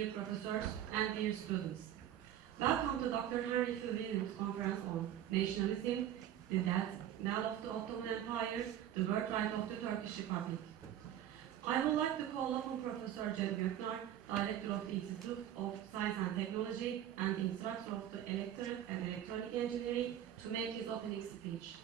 dear professors, and dear students. Welcome to Dr. Henry F. Williams' conference on Nationalism, the death knell of the Ottoman Empire, the birthright of the Turkish Republic. I would like to call upon Professor Cem Göknar, Director of the Institute of Science and Technology and Instructor of the Electric and Electronic Engineering, to make his opening speech.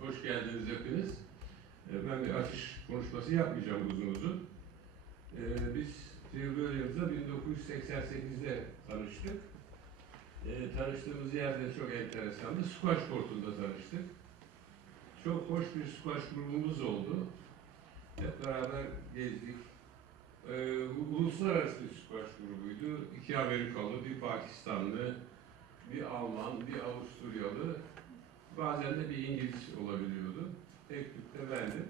Hoş geldiniz hepiniz. Ben bir açış konuşması yapmayacağım uzun uzun. Biz Phil Williams'la 1988'de tanıştık. Tanıştığımız yerde çok enteresandı. Squash kortunda tanıştık. Çok hoş bir squash grubumuz oldu. Hep beraber gezdik. Uluslararası bir squash grubuydu. 2 Amerikalı, bir Pakistanlı, bir Alman, bir Avusturyalı, bazen de bir İngiliz olabiliyordu. Tek tük de bendim.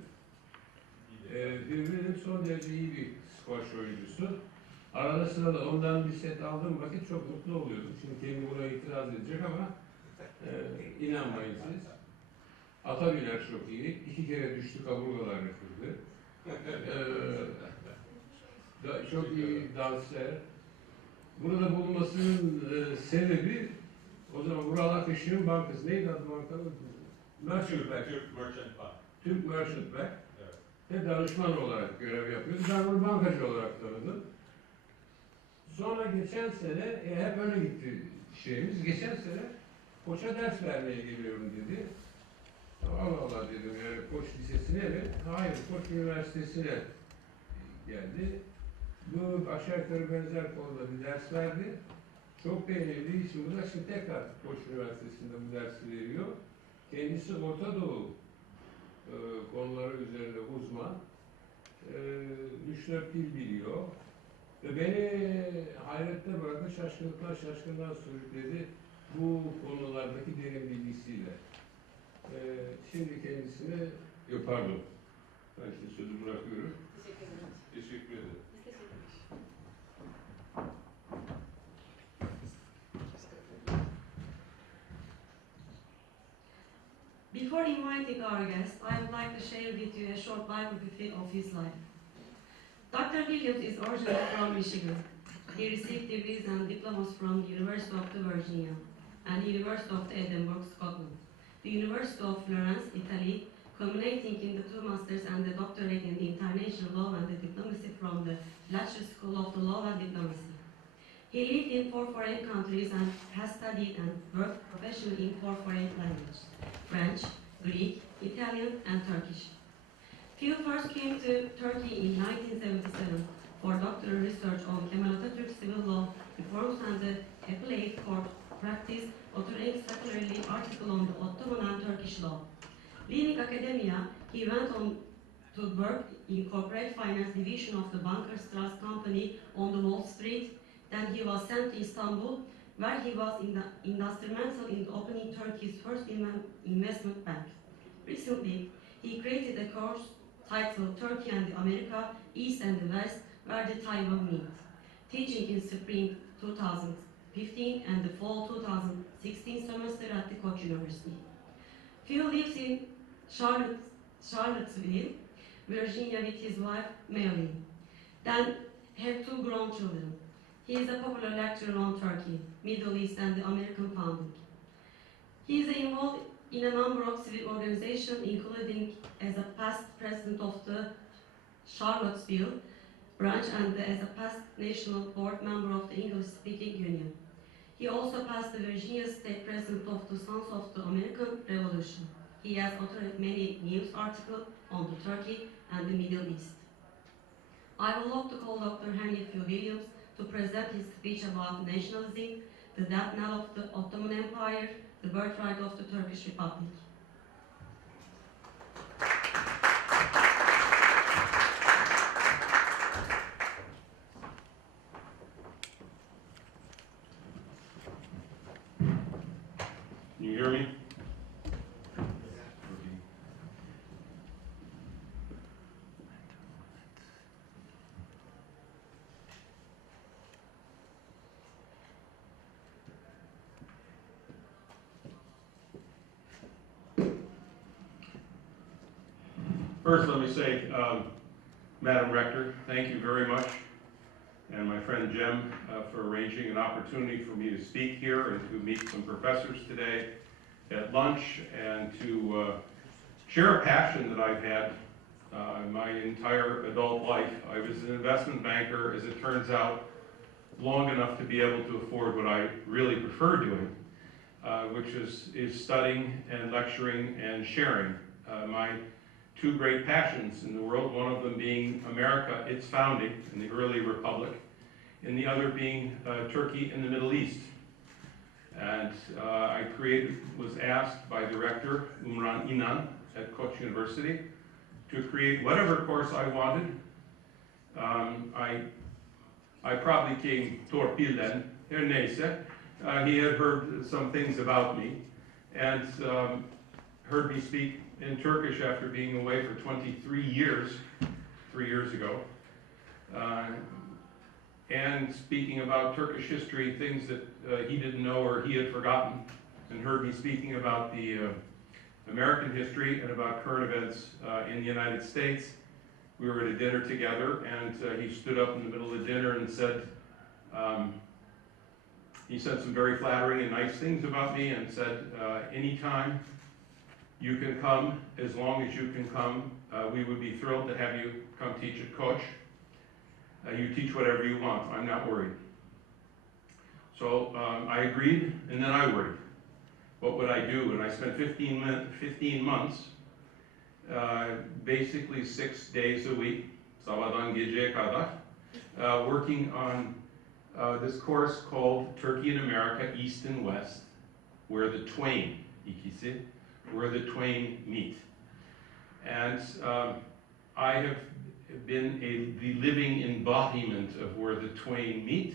Birbirinin son derece iyi bir squash oyuncusu. Arada sırada ondan bir set aldığım vakit çok mutlu oluyordum. Şimdi kendi buna itiraz edecek ama inanmayın siz. Ata biner çok iyi. 2 kere düştü, kaburgalarını kırdı. Çok iyi danslar. Burada bulunmasının sebebi, o zaman Vural Akışık'ın bankası. Neydi adı bankanın? Merchant Bank. Türk Merchant Bank. Evet. Ve danışman olarak görev yapıyordu. Ben bunu bankacı olarak tanıdım. Sonra geçen sene, hep öyle gitti şeyimiz. Geçen sene Koç'a ders vermeye geliyorum dedi. Allah Allah dedim, yani Koç Lisesi'ne mi? Hayır, Koç Üniversitesi'ne geldi. Bu aşağı yukarı benzer konuda bir ders verdi. Çok beğenildiği için bu da şimdi tekrar Koç Üniversitesi'nde bu dersi veriyor. Kendisi Orta Doğu konuları üzerinde uzman. 3-4 dil biliyor. Ve beni hayrette bıraktı, şaşkınlıktan sürükledi bu konulardaki derin bilgisiyle. Şimdi kendisine, pardon, ben şimdi sözü bırakıyorum. Teşekkür ederim. Teşekkür ederim. Before inviting our guest, I would like to share with you a short biography of his life. Dr. Williams is originally from Michigan. He received degrees and diplomas from the University of Virginia and the University of Edinburgh, Scotland, the University of Florence, Italy, culminating in the 2 masters and the doctorate in the international law and the diplomacy from the Lecture School of the Law and Diplomacy. He lived in 4 foreign countries and has studied and worked professionally in 4 foreign languages: French, Greek, Italian, and Turkish. Phil first came to Turkey in 1977 for doctoral research on Kemal Atatürk's civil law reforms and the appellate court practice, authoring secularly article on the Ottoman and Turkish law. Leaving academia, he went on to work in corporate finance division of the Bankers Trust Company on the Wall Street. Then he was sent to Istanbul, where he was instrumental in opening Turkey's first investment bank. Recently, he created a course titled Turkey and America, East and the West, where the Taiwan meet, teaching in spring 2015 and the fall 2016 semester at the Koç University. Phil lives in Charlottesville, Virginia with his wife, Mary. Then have 2 grown children. He is a popular lecturer on Turkey, Middle East and the American founding. He is involved in a number of civic organizations, including as a past president of the Charlottesville branch and as a past national board member of the English-speaking Union. He also passed the Virginia State President of the Sons of the American Revolution. He has authored many news articles on the Turkey and the Middle East. I would like to call Dr. Henry F. Williams to present his speech about nationalism, the death knell of the Ottoman Empire, the birthright of the Turkish Republic. Can you hear me? First, let me say, Madam Rector, thank you very much, and my friend Jem for arranging an opportunity for me to speak here and to meet some professors today at lunch and to share a passion that I've had my entire adult life. I was an investment banker, as it turns out, long enough to be able to afford what I really prefer doing, which is studying and lecturing and sharing my two great passions in the world, one of them being America, its founding in the early republic, and the other being Turkey and the Middle East. And I was asked by Director Umran İnan at Koç University to create whatever course I wanted. I probably came torpillen, her neyse. He had heard some things about me and heard me speak in Turkish after being away for 23 years, 3 years ago, and speaking about Turkish history, things that he didn't know or he had forgotten, and heard me speaking about the American history and about current events in the United States. We were at a dinner together, and he stood up in the middle of the dinner and said, he said some very flattering and nice things about me and said, anytime you can come, as long as you can come, we would be thrilled to have you come teach at Koç. You teach whatever you want, I'm not worried. So I agreed, and then I worried. What would I do? And I spent 15 months, basically 6 days a week, sabahdan geceye kadar, working on this course called Turkey and America, East and West, where the twain, ikisi, where the twain meet. And I have been the living embodiment of where the twain meet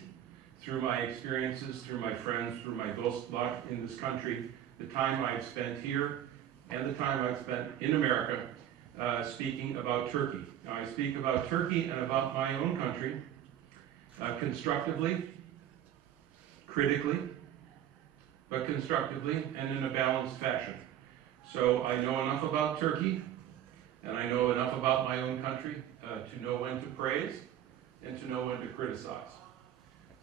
through my experiences, through my friends, through my dostlar in this country, the time I've spent here, and the time I've spent in America speaking about Turkey. Now, I speak about Turkey and about my own country constructively, critically, but constructively and in a balanced fashion. So I know enough about Turkey, and I know enough about my own country to know when to praise and to know when to criticize.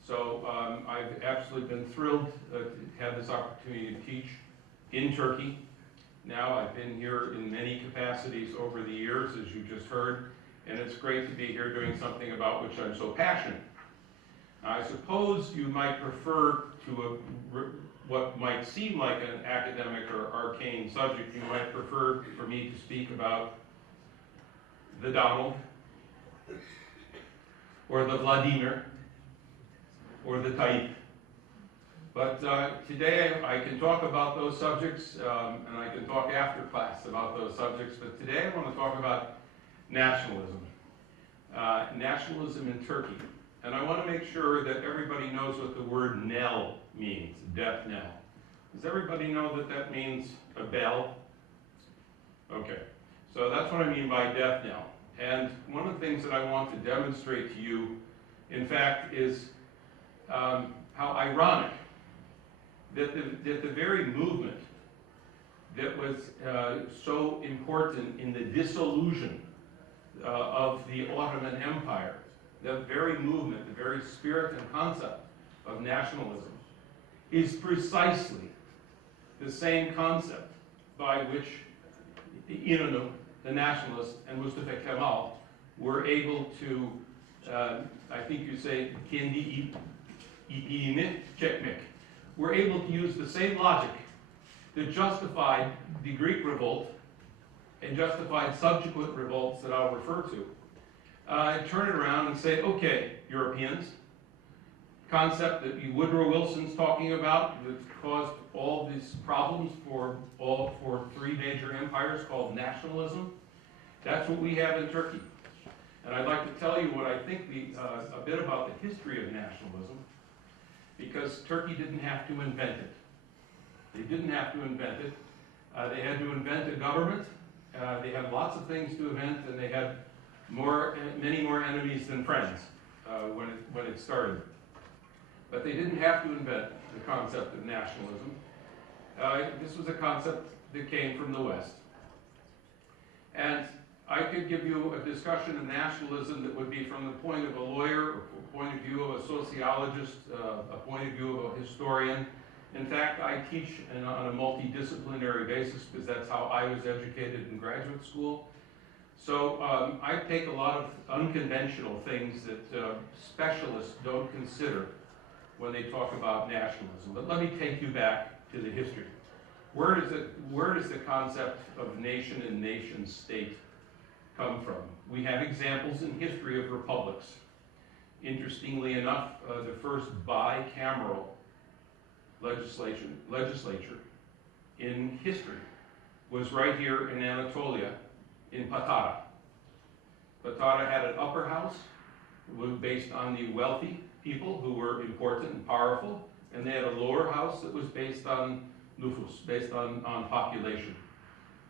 So I've absolutely been thrilled to have this opportunity to teach in Turkey. Now I've been here in many capacities over the years, as you just heard, and it's great to be here doing something about which I'm so passionate. I suppose you might prefer to what might seem like an academic or arcane subject. You might prefer for me to speak about the Donald, or the Vladimir, or the Tayyip. But today I can talk about those subjects, and I can talk after class about those subjects, but today I want to talk about nationalism. Nationalism in Turkey. And I want to make sure that everybody knows what the word knell means, death knell. Does everybody know that that means a bell? Okay, so that's what I mean by death knell. And one of the things that I want to demonstrate to you, in fact, is how ironic that the very movement that was so important in the dissolution of the Ottoman Empire, the very movement, the very spirit and concept of nationalism, is precisely the same concept by which İnönü, the nationalist, and Mustafa Kemal were able to, I think you say, kendi ipiğini çekmek, were able to use the same logic that justified the Greek revolt and justified subsequent revolts that I'll refer to. Turn it around and say, okay, Europeans, concept that Woodrow Wilson's talking about that caused all these problems for three major empires called nationalism. That's what we have in Turkey. And I'd like to tell you what I think a bit about the history of nationalism, because Turkey didn't have to invent it. They didn't have to invent it. They had to invent a government. They had lots of things to invent, and they had many more enemies than friends when it started. But they didn't have to invent the concept of nationalism. This was a concept that came from the West. And I could give you a discussion of nationalism that would be from the point of a lawyer, a point of view of a sociologist, a point of view of a historian. In fact, I teach on a multidisciplinary basis because that's how I was educated in graduate school. So I take a lot of unconventional things that specialists don't consider when they talk about nationalism. But let me take you back to the history. Where does the concept of nation and nation state come from? We have examples in history of republics. Interestingly enough, the first bicameral legislature in history was right here in Anatolia, in Patara. Patara had an upper house, was based on the wealthy people who were important and powerful, and they had a lower house that was based on nüfus, based on population.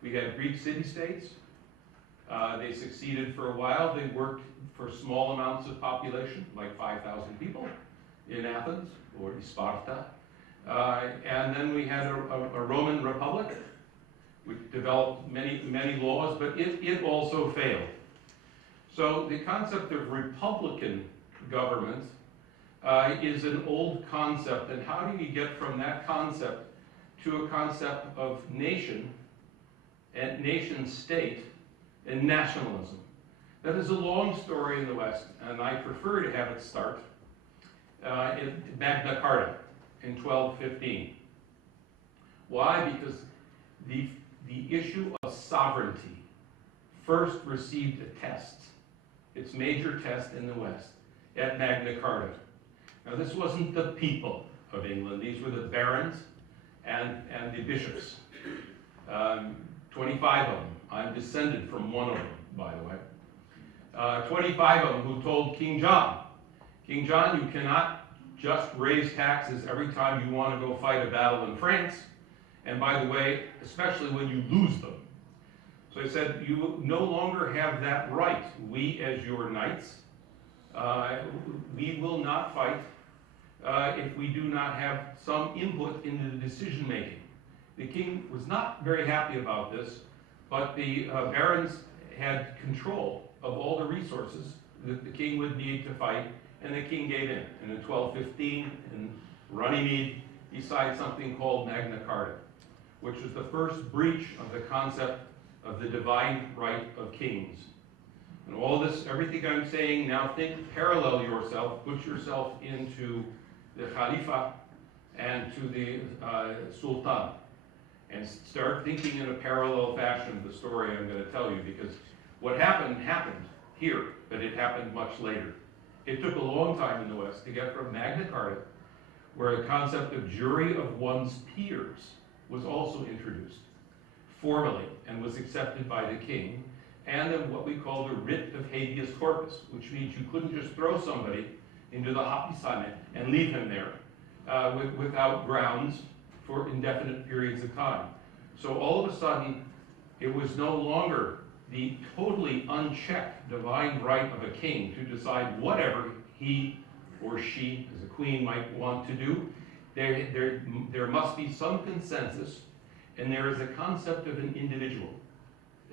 We had Greek city-states. They succeeded for a while. They worked for small amounts of population, like 5,000 people in Athens or Sparta. And then we had a Roman Republic, which developed many laws, but it also failed. So the concept of republican government is an old concept, and how do you get from that concept to a concept of nation and nation state and nationalism? That is a long story in the West, and I prefer to have it start in Magna Carta in 1215. Why? Because the issue of sovereignty first received a test, its major test in the West, at Magna Carta. Now this wasn't the people of England, these were the barons and the bishops. 25 of them. I'm descended from one of them, by the way. 25 of them who told King John, King John, you cannot just raise taxes every time you want to go fight a battle in France, and by the way, especially when you lose them. So he said, you no longer have that right. We, as your knights, we will not fight if we do not have some input into the decision making. The king was not very happy about this, but the barons had control of all the resources that the king would need to fight, and the king gave in. And in 1215, in Runnymede, he signed something called Magna Carta, which was the first breach of the concept of the divine right of kings. And all this, everything I'm saying, now parallel yourself, put yourself into the Khalifa and to the Sultan, and start thinking in a parallel fashion the story I'm going to tell you, because what happened here, but it happened much later. It took a long time in the West to get from Magna Carta, where the concept of jury of one's peers was also introduced formally and was accepted by the king, and then what we call the writ of habeas corpus, which means you couldn't just throw somebody into the hapisane and leave him there without grounds for indefinite periods of time. So all of a sudden, it was no longer the totally unchecked divine right of a king to decide whatever he or she, as a queen, might want to do. There must be some consensus, and there is a concept of an individual,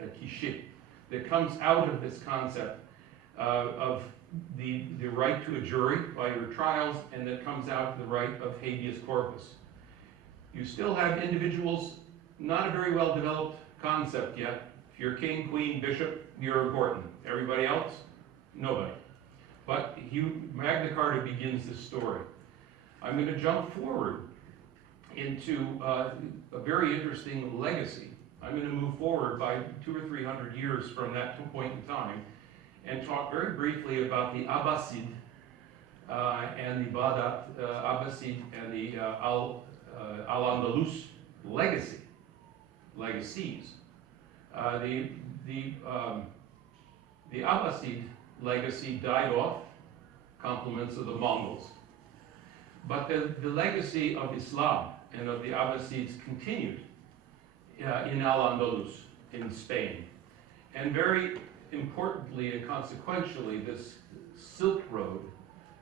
a kişi, that comes out of this concept of the right to a jury by your trials, and that comes out of the right of habeas corpus. You still have individuals, not a very well developed concept yet. If you're king, queen, bishop, you're important. Everybody else, nobody. But Magna Carta begins this story. I'm going to jump forward into a very interesting legacy. I'm going to move forward by 200 or 300 years from that point in time and talk very briefly about the Abbasid and the Baghdad Abbasid and the Al-Andalus legacies. The Abbasid legacy died off, compliments of the Mongols. But the legacy of Islam and of the Abbasids continued in Al-Andalus, in Spain. And very importantly and consequentially, this Silk Road,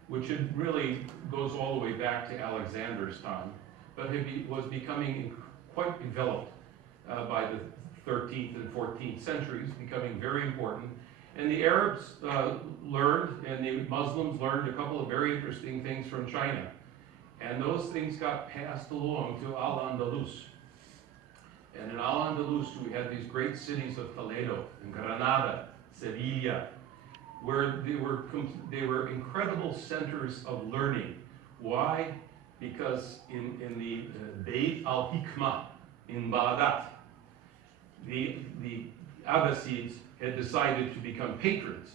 which really goes all the way back to Alexander's time, but was becoming quite developed by the 13th and 14th centuries, becoming very important. And the Arabs learned, and the Muslims learned a couple of very interesting things from China. And those things got passed along to Al-Andalus. And in Al-Andalus, we had these great cities of Toledo and Granada, Sevilla, where they were incredible centers of learning. Why? Because in the Beit al-Hikmah in Baghdad, the Abbasids had decided to become patrons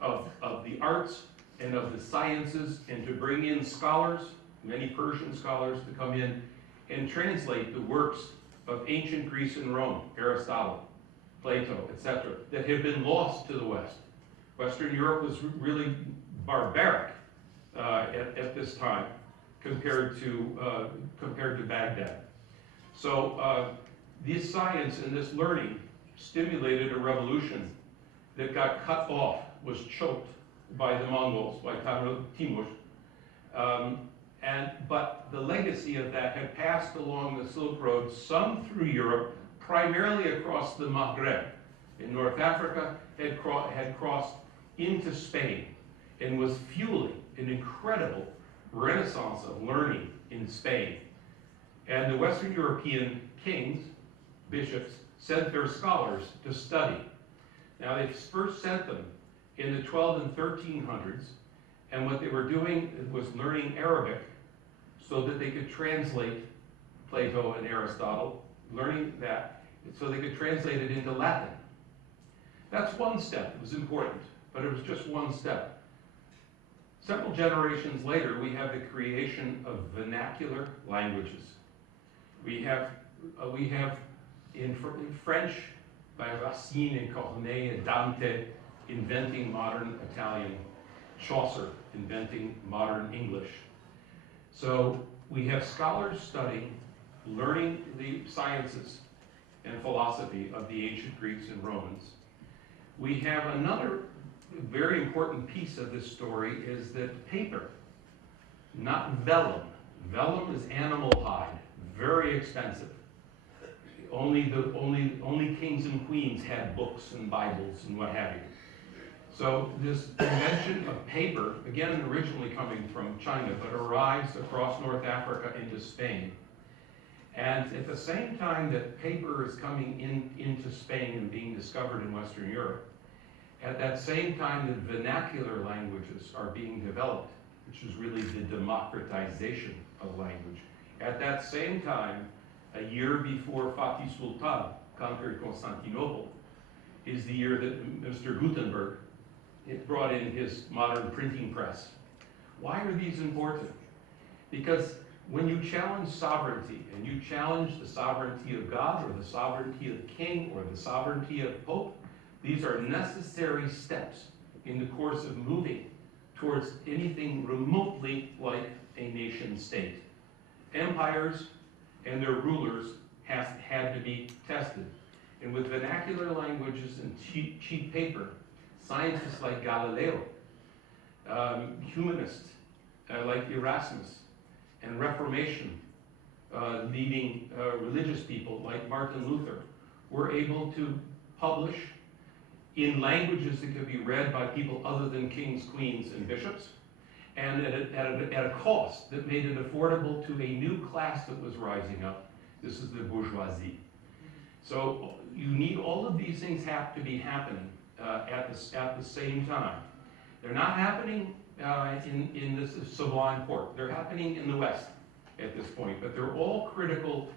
of the arts and of the sciences, and to bring in scholars, many Persian scholars, to come in and translate the works of ancient Greece and Rome, Aristotle, Plato, etc., that had been lost to the West. Western Europe was really barbaric at this time compared to Baghdad. So this science and this learning stimulated a revolution that got cut off, was choked by the Mongols, by Timur. But the legacy of that had passed along the Silk Road, some through Europe, primarily across the Maghreb. In North Africa, had crossed into Spain and was fueling an incredible renaissance of learning in Spain. And the Western European kings, bishops, sent their scholars to study. Now, they first sent them in the 12 and 1300s, and what they were doing was learning Arabic so that they could translate Plato and Aristotle, learning that so they could translate it into Latin. That's one step. It was important, but it was just one step. Several generations later, we have the creation of vernacular languages. We have in French, by Racine and Corneille and Dante, inventing modern Italian, Chaucer inventing modern English. So we have scholars studying, learning the sciences and philosophy of the ancient Greeks and Romans. We have another very important piece of this story is that paper, not vellum. Vellum is animal hide, very expensive. Only kings and queens had books and Bibles and what have you. So this invention of paper, again originally coming from China, but arrives across North Africa into Spain. And at the same time that paper is coming into Spain and being discovered in Western Europe, at that same time that vernacular languages are being developed, which is really the democratization of language. At that same time, a year before Fatih Sultan conquered Constantinople, is the year that Mr. Gutenberg brought in his modern printing press. Why are these important? Because when you challenge sovereignty, and you challenge the sovereignty of God, or the sovereignty of the king, or the sovereignty of Pope, these are necessary steps in the course of moving towards anything remotely like a nation state. Empires and their rulers had to be tested. And with vernacular languages and cheap paper, scientists like Galileo, humanists like Erasmus, and Reformation leading religious people like Martin Luther were able to publish in languages that could be read by people other than kings, queens, and bishops, and at a cost that made it affordable to a new class that was rising up. This is the bourgeoisie. So you need all of these things have to be happening at the same time. They're not happening in this Savoie port. They're happening in the West at this point, but they're all critical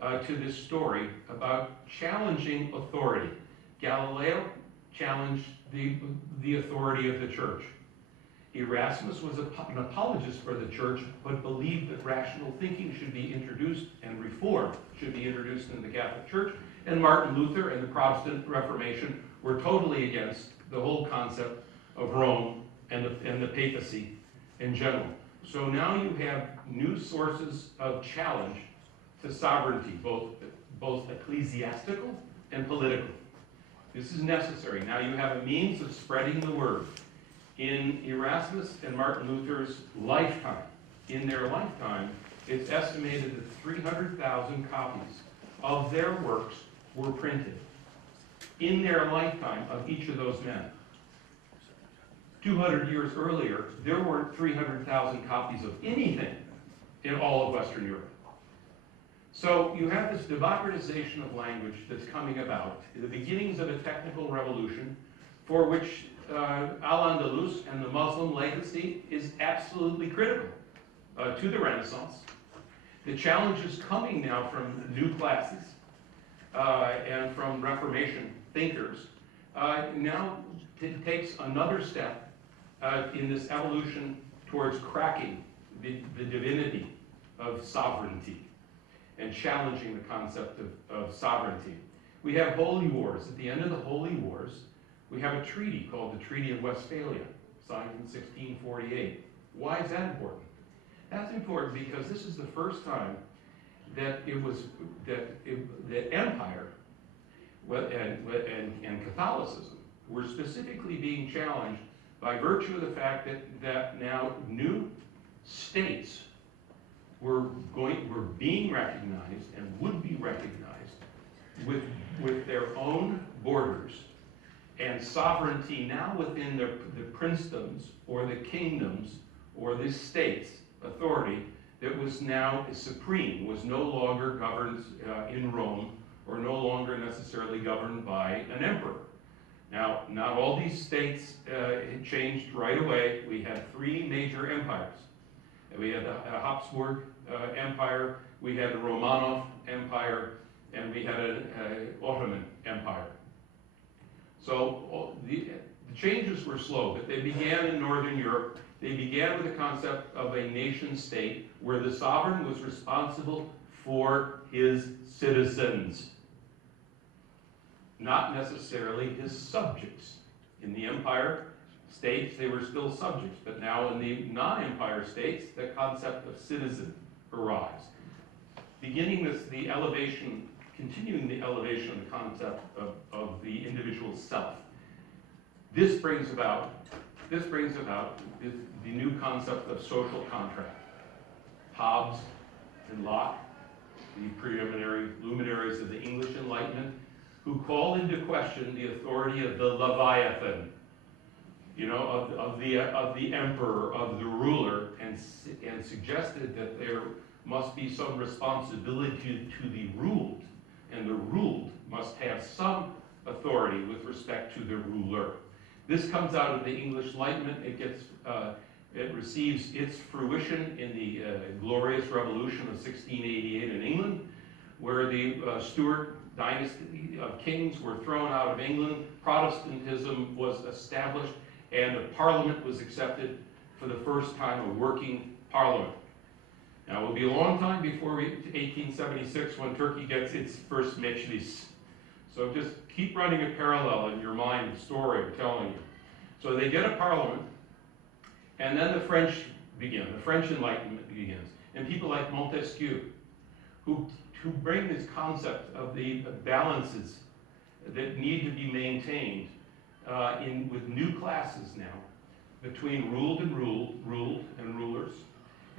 to this story about challenging authority. Galileo challenged the authority of the church. Erasmus was an apologist for the church, but believed that rational thinking should be introduced and reform should be introduced in the Catholic Church. And Martin Luther and the Protestant Reformation were totally against the whole concept of Rome and the papacy in general. So now you have new sources of challenge to sovereignty, both ecclesiastical and political. This is necessary. Now you have a means of spreading the word. In Erasmus and Martin Luther's lifetime, in their lifetime, it's estimated that 300,000 copies of their works were printed in their lifetime of each of those men. 200 years earlier, there weren't 300,000 copies of anything in all of Western Europe. So you have this democratization of language that's coming about, the beginnings of a technical revolution for which Al-Andalus and the Muslim legacy is absolutely critical to the Renaissance. The challenge is coming now from new classes and from Reformation thinkers. Now it takes another step in this evolution towards cracking the divinity of sovereignty and challenging the concept of sovereignty. We have holy wars. At the end of the holy wars, we have a treaty called the Treaty of Westphalia, signed in 1648. Why is that important? That's important because this is the first time that the empire and Catholicism were specifically being challenged by virtue of the fact that now new states were being recognized and would be recognized with their own borders and sovereignty now within the princedoms or the kingdoms or the states' authority that was now supreme, was no longer governed in Rome or no longer necessarily governed by an emperor. Now, not all these states changed right away. We had three major empires. We had the Habsburg Empire, we had the Romanov Empire, and we had an Ottoman Empire. So the changes were slow, but they began in Northern Europe. They began with the concept of a nation state where the sovereign was responsible for his citizens, not necessarily his subjects. In the empire states, they were still subjects, but now in the non-empire states, the concept of citizen arrives. Continuing the elevation of the concept of the individual self. This brings about the new concept of social contract. Hobbes and Locke, the preeminent luminaries of the English Enlightenment, who called into question the authority of the Leviathan, of the emperor, of the ruler, and suggested that there must be some responsibility to the ruled, and the ruled must have some authority with respect to the ruler. This comes out of the English Enlightenment. It receives its fruition in the Glorious Revolution of 1688 in England, where the Stuart dynasty of kings were thrown out of England, Protestantism was established, and a parliament was accepted for the first time, a working parliament. Now, it will be a long time before 1876 when Turkey gets its first meclis. So just keep running a parallel in your mind, the story I'm telling you. So they get a parliament, and then the French begin, the French Enlightenment begins. And people like Montesquieu, who bring this concept of the balances that need to be maintained with new classes now, between ruled and rulers,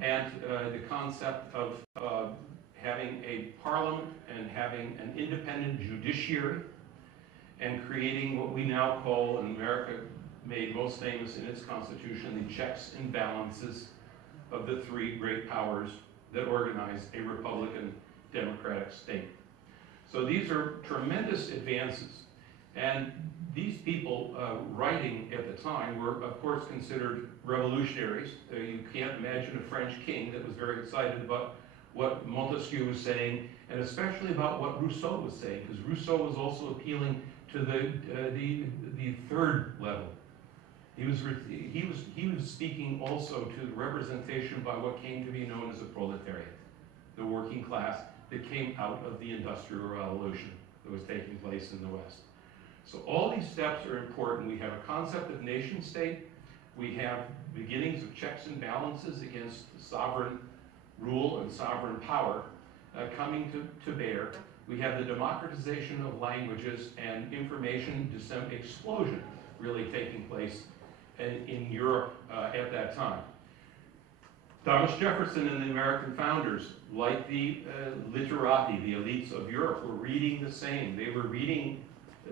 and the concept of having a parliament and having an independent judiciary, and creating what we now call, in America made most famous in its constitution, the checks and balances of the three great powers that organize a Republican democratic state. So these are tremendous advances. And these people writing at the time were, of course, considered revolutionaries. You can't imagine a French king that was very excited about what Montesquieu was saying, and especially about what Rousseau was saying, because Rousseau was also appealing to the third level. He was speaking also to the representation by what came to be known as the proletariat, the working class that came out of the Industrial Revolution that was taking place in the West. So all these steps are important. We have a concept of nation state. We have beginnings of checks and balances against sovereign rule and sovereign power coming to bear. We have the democratization of languages and information explosion really taking place in Europe at that time. Thomas Jefferson and the American founders, like the literati, the elites of Europe, were reading the same. They were reading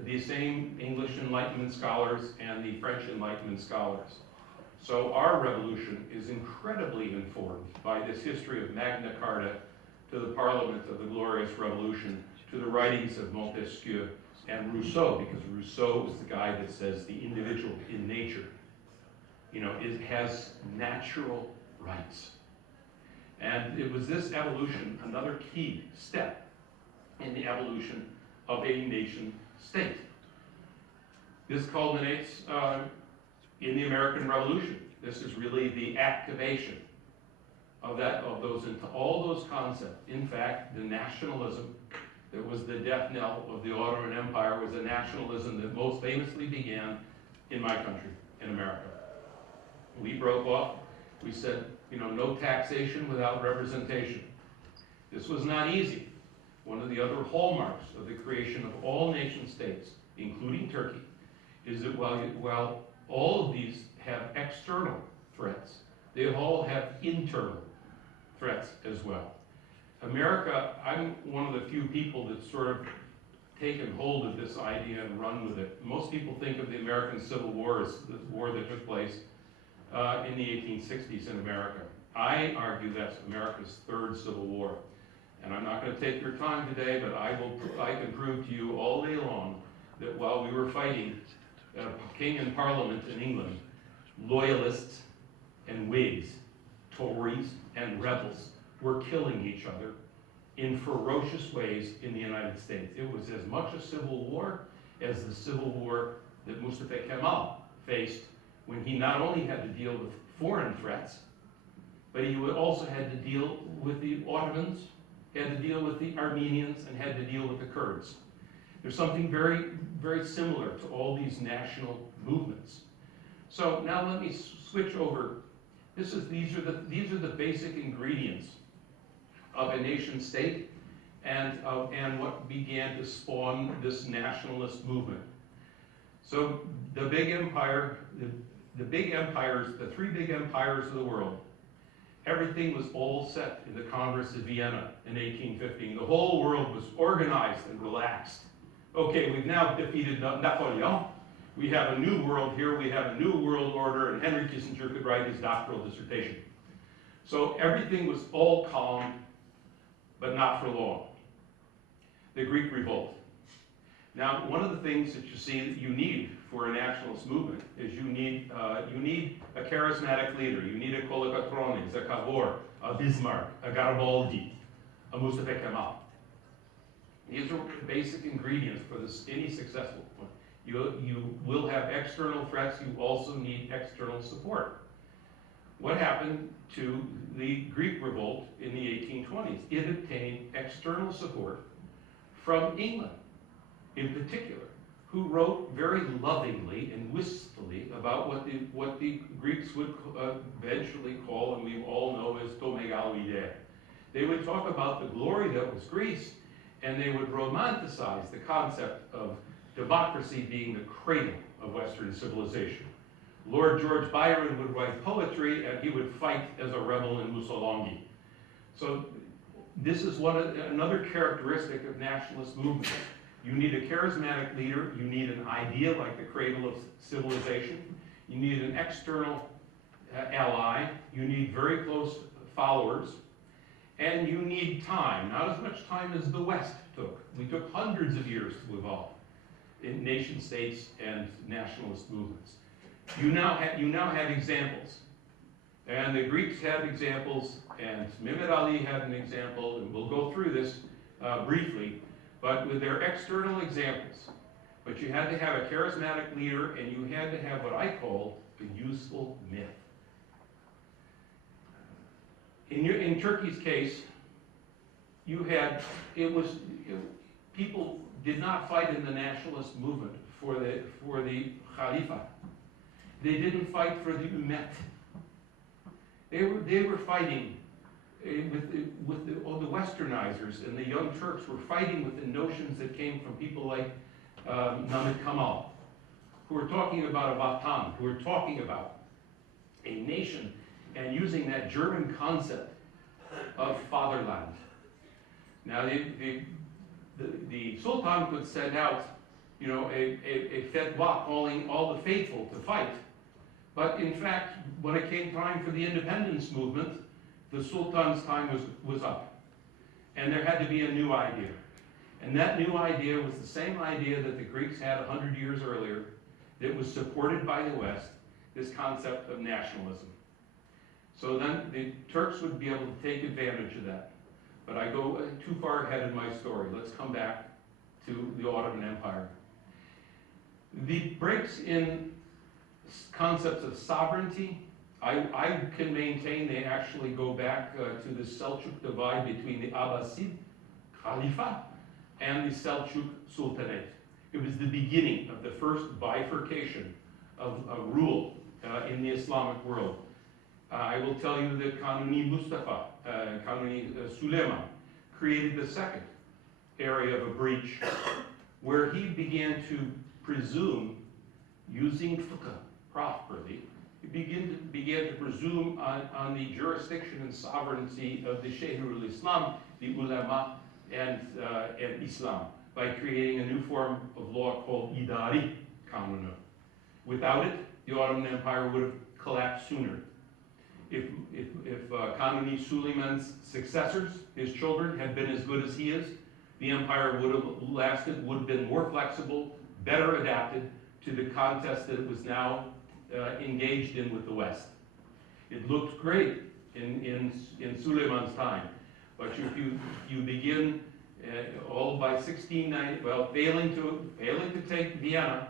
the same English Enlightenment scholars and the French Enlightenment scholars. So our revolution is incredibly informed by this history of Magna Carta to the Parliament of the Glorious Revolution, to the writings of Montesquieu and Rousseau, because Rousseau is the guy that says the individual in nature, it has natural rights. And it was this evolution, another key step in the evolution of a nation state. This culminates in the American Revolution. This is really the activation of all those concepts. In fact, the nationalism that was the death knell of the Ottoman Empire was a nationalism that most famously began in my country, in America. We broke off. We said, no taxation without representation. This was not easy. One of the other hallmarks of the creation of all nation states, including Turkey, is that while all of these have external threats, they all have internal threats as well. America, I'm one of the few people that's sort of taken hold of this idea and run with it. Most people think of the American Civil War as the war that took place in the 1860s in America. I argue that's America's third Civil War. And I'm not going to take your time today, but I can prove to you all day long that while we were fighting king and parliament in England, loyalists and Whigs, Tories and rebels were killing each other in ferocious ways in the United States. It was as much a civil war as the civil war that Mustafa Kemal faced when he not only had to deal with foreign threats, but he also had to deal with the Ottomans, had to deal with the Armenians, and had to deal with the Kurds. There's something very, very similar to all these national movements. So now let me switch over. These are the basic ingredients of a nation state and what began to spawn this nationalist movement. So the big empire, the three big empires of the world, everything was all set in the Congress of Vienna in 1815. The whole world was organized and relaxed. Okay, we've now defeated Napoleon. We have a new world here, we have a new world order, and Henry Kissinger could write his doctoral dissertation. So everything was all calm, but not for long. The Greek Revolt. Now, one of the things that you see that you need for a nationalist movement is you need a charismatic leader. You need a Kolokotronis, a Cavour, a Bismarck, a Garibaldi, a Mustafa Kemal. These are basic ingredients for any successful one. You will have external threats. You also need external support. What happened to the Greek Revolt in the 1820s? It obtained external support from England, in particular, who wrote very lovingly and wistfully about what the Greeks would eventually call, and we all know as to megaloide. They would talk about the glory that was Greece, and they would romanticize the concept of democracy being the cradle of Western civilization. Lord George Byron would write poetry, and he would fight as a rebel in Mussolini. So this is another characteristic of nationalist movements. You need a charismatic leader, you need an idea like the cradle of civilization, you need an external ally, you need very close followers, and you need time. Not as much time as the West took. We took hundreds of years to evolve in nation states and nationalist movements. You now have examples. And the Greeks had examples, and Mehmet Ali had an example, and we'll go through this briefly, but with their external examples. But you had to have a charismatic leader, and you had to have what I call a useful myth. In Turkey's case, people did not fight in the nationalist movement for the Khalifa. They didn't fight for the Ümmet. They were fighting with the Westernizers, and the Young Turks were fighting with the notions that came from people like Mehmet Kemal, who were talking about a vatan, who were talking about a nation and using that German concept of fatherland. Now, the Sultan could send out, you know, a fatwa calling all the faithful to fight. But in fact, when it came time for the independence movement, the Sultan's time was up. And there had to be a new idea. And that new idea was the same idea that the Greeks had 100 years earlier, that was supported by the West, this concept of nationalism. So then the Turks would be able to take advantage of that. But I go too far ahead in my story. Let's come back to the Ottoman Empire. The breaks in concepts of sovereignty, I can maintain they actually go back to the Selçuk divide between the Abbasid Khalifa and the Selçuk Sultanate. It was the beginning of the first bifurcation of rule in the Islamic world. I will tell you that Kanuni Mustafa, Kanuni Suleiman, created the second area of a breach where he began to presume, using fiqh properly, he began to presume on the jurisdiction and sovereignty of the Sheikhul Islam, the ulama, and Islam, by creating a new form of law called Idari Kanunu. Without it, the Ottoman Empire would have collapsed sooner. If Kanuni Suleiman's successors, his children, had been as good as he is, the empire would have lasted, would have been more flexible, better adapted to the contest that it was now engaged in with the West. It looked great in Suleiman's time, but if you begin all by 1690, well, failing to take Vienna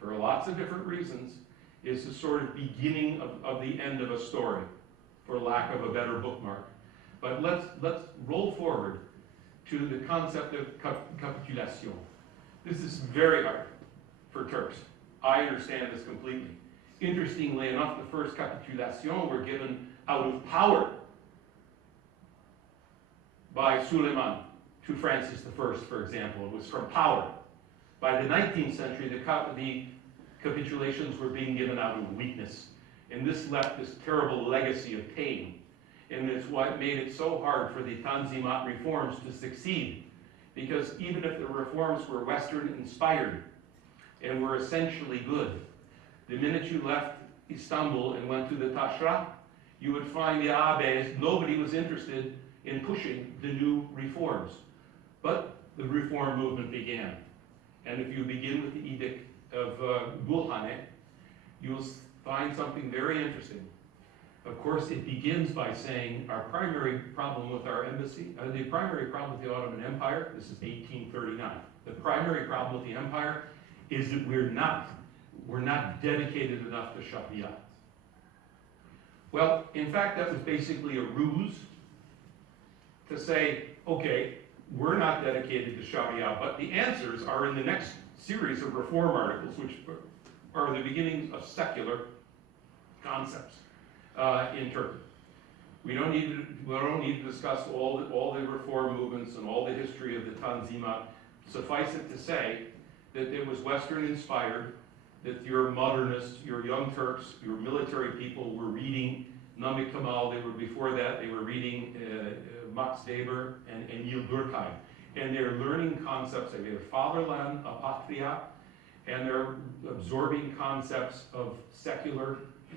for lots of different reasons, is the sort of beginning of the end of a story, for lack of a better bookmark. But let's roll forward to the concept of capitulation. This is very hard for Turks. I understand this completely. Interestingly enough, the first capitulation were given out of power by Suleiman to Francis I, for example. It was from power. By the 19th century, the capitulations were being given out of weakness. And this left this terrible legacy of pain. And it's what made it so hard for the Tanzimat reforms to succeed. Because even if the reforms were Western inspired and were essentially good, the minute you left Istanbul and went to the Tashra, you would find the Abbes, nobody was interested in pushing the new reforms. But the reform movement began. And if you begin with the Edict of Gulhane, you'll find something very interesting. Of course, it begins by saying our primary problem with our embassy, the primary problem with the Ottoman Empire, this is 1839. The primary problem with the empire is that we're not dedicated enough to Sharia. Well, in fact, that was basically a ruse to say, okay, we're not dedicated to Sharia, but the answers are in the next series of reform articles, which are the beginnings of secular concepts in Turkey. We don't need to discuss all the reform movements and all the history of the Tanzimat. Suffice it to say that it was Western inspired, that your modernists, your young Turks, your military people were reading Namık Kemal. Before that, they were reading Max Weber and Emil Durkheim. And they're learning concepts of their fatherland, apatria, and they're absorbing concepts of secular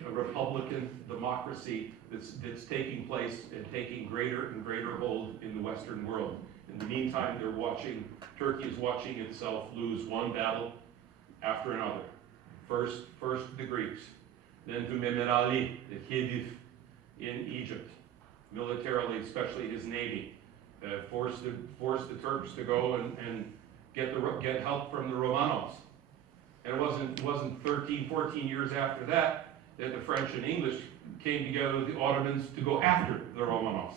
republican democracy that's taking place and taking greater and greater hold in the Western world. In the meantime, Turkey is watching itself lose one battle after another. First the Greeks, then to Mehmet Ali, the Khedive in Egypt, militarily, especially his navy, forced the Turks to go and get help from the Romanovs. And it wasn't 13, 14 years after that the French and English came together with the Ottomans to go after the Romanovs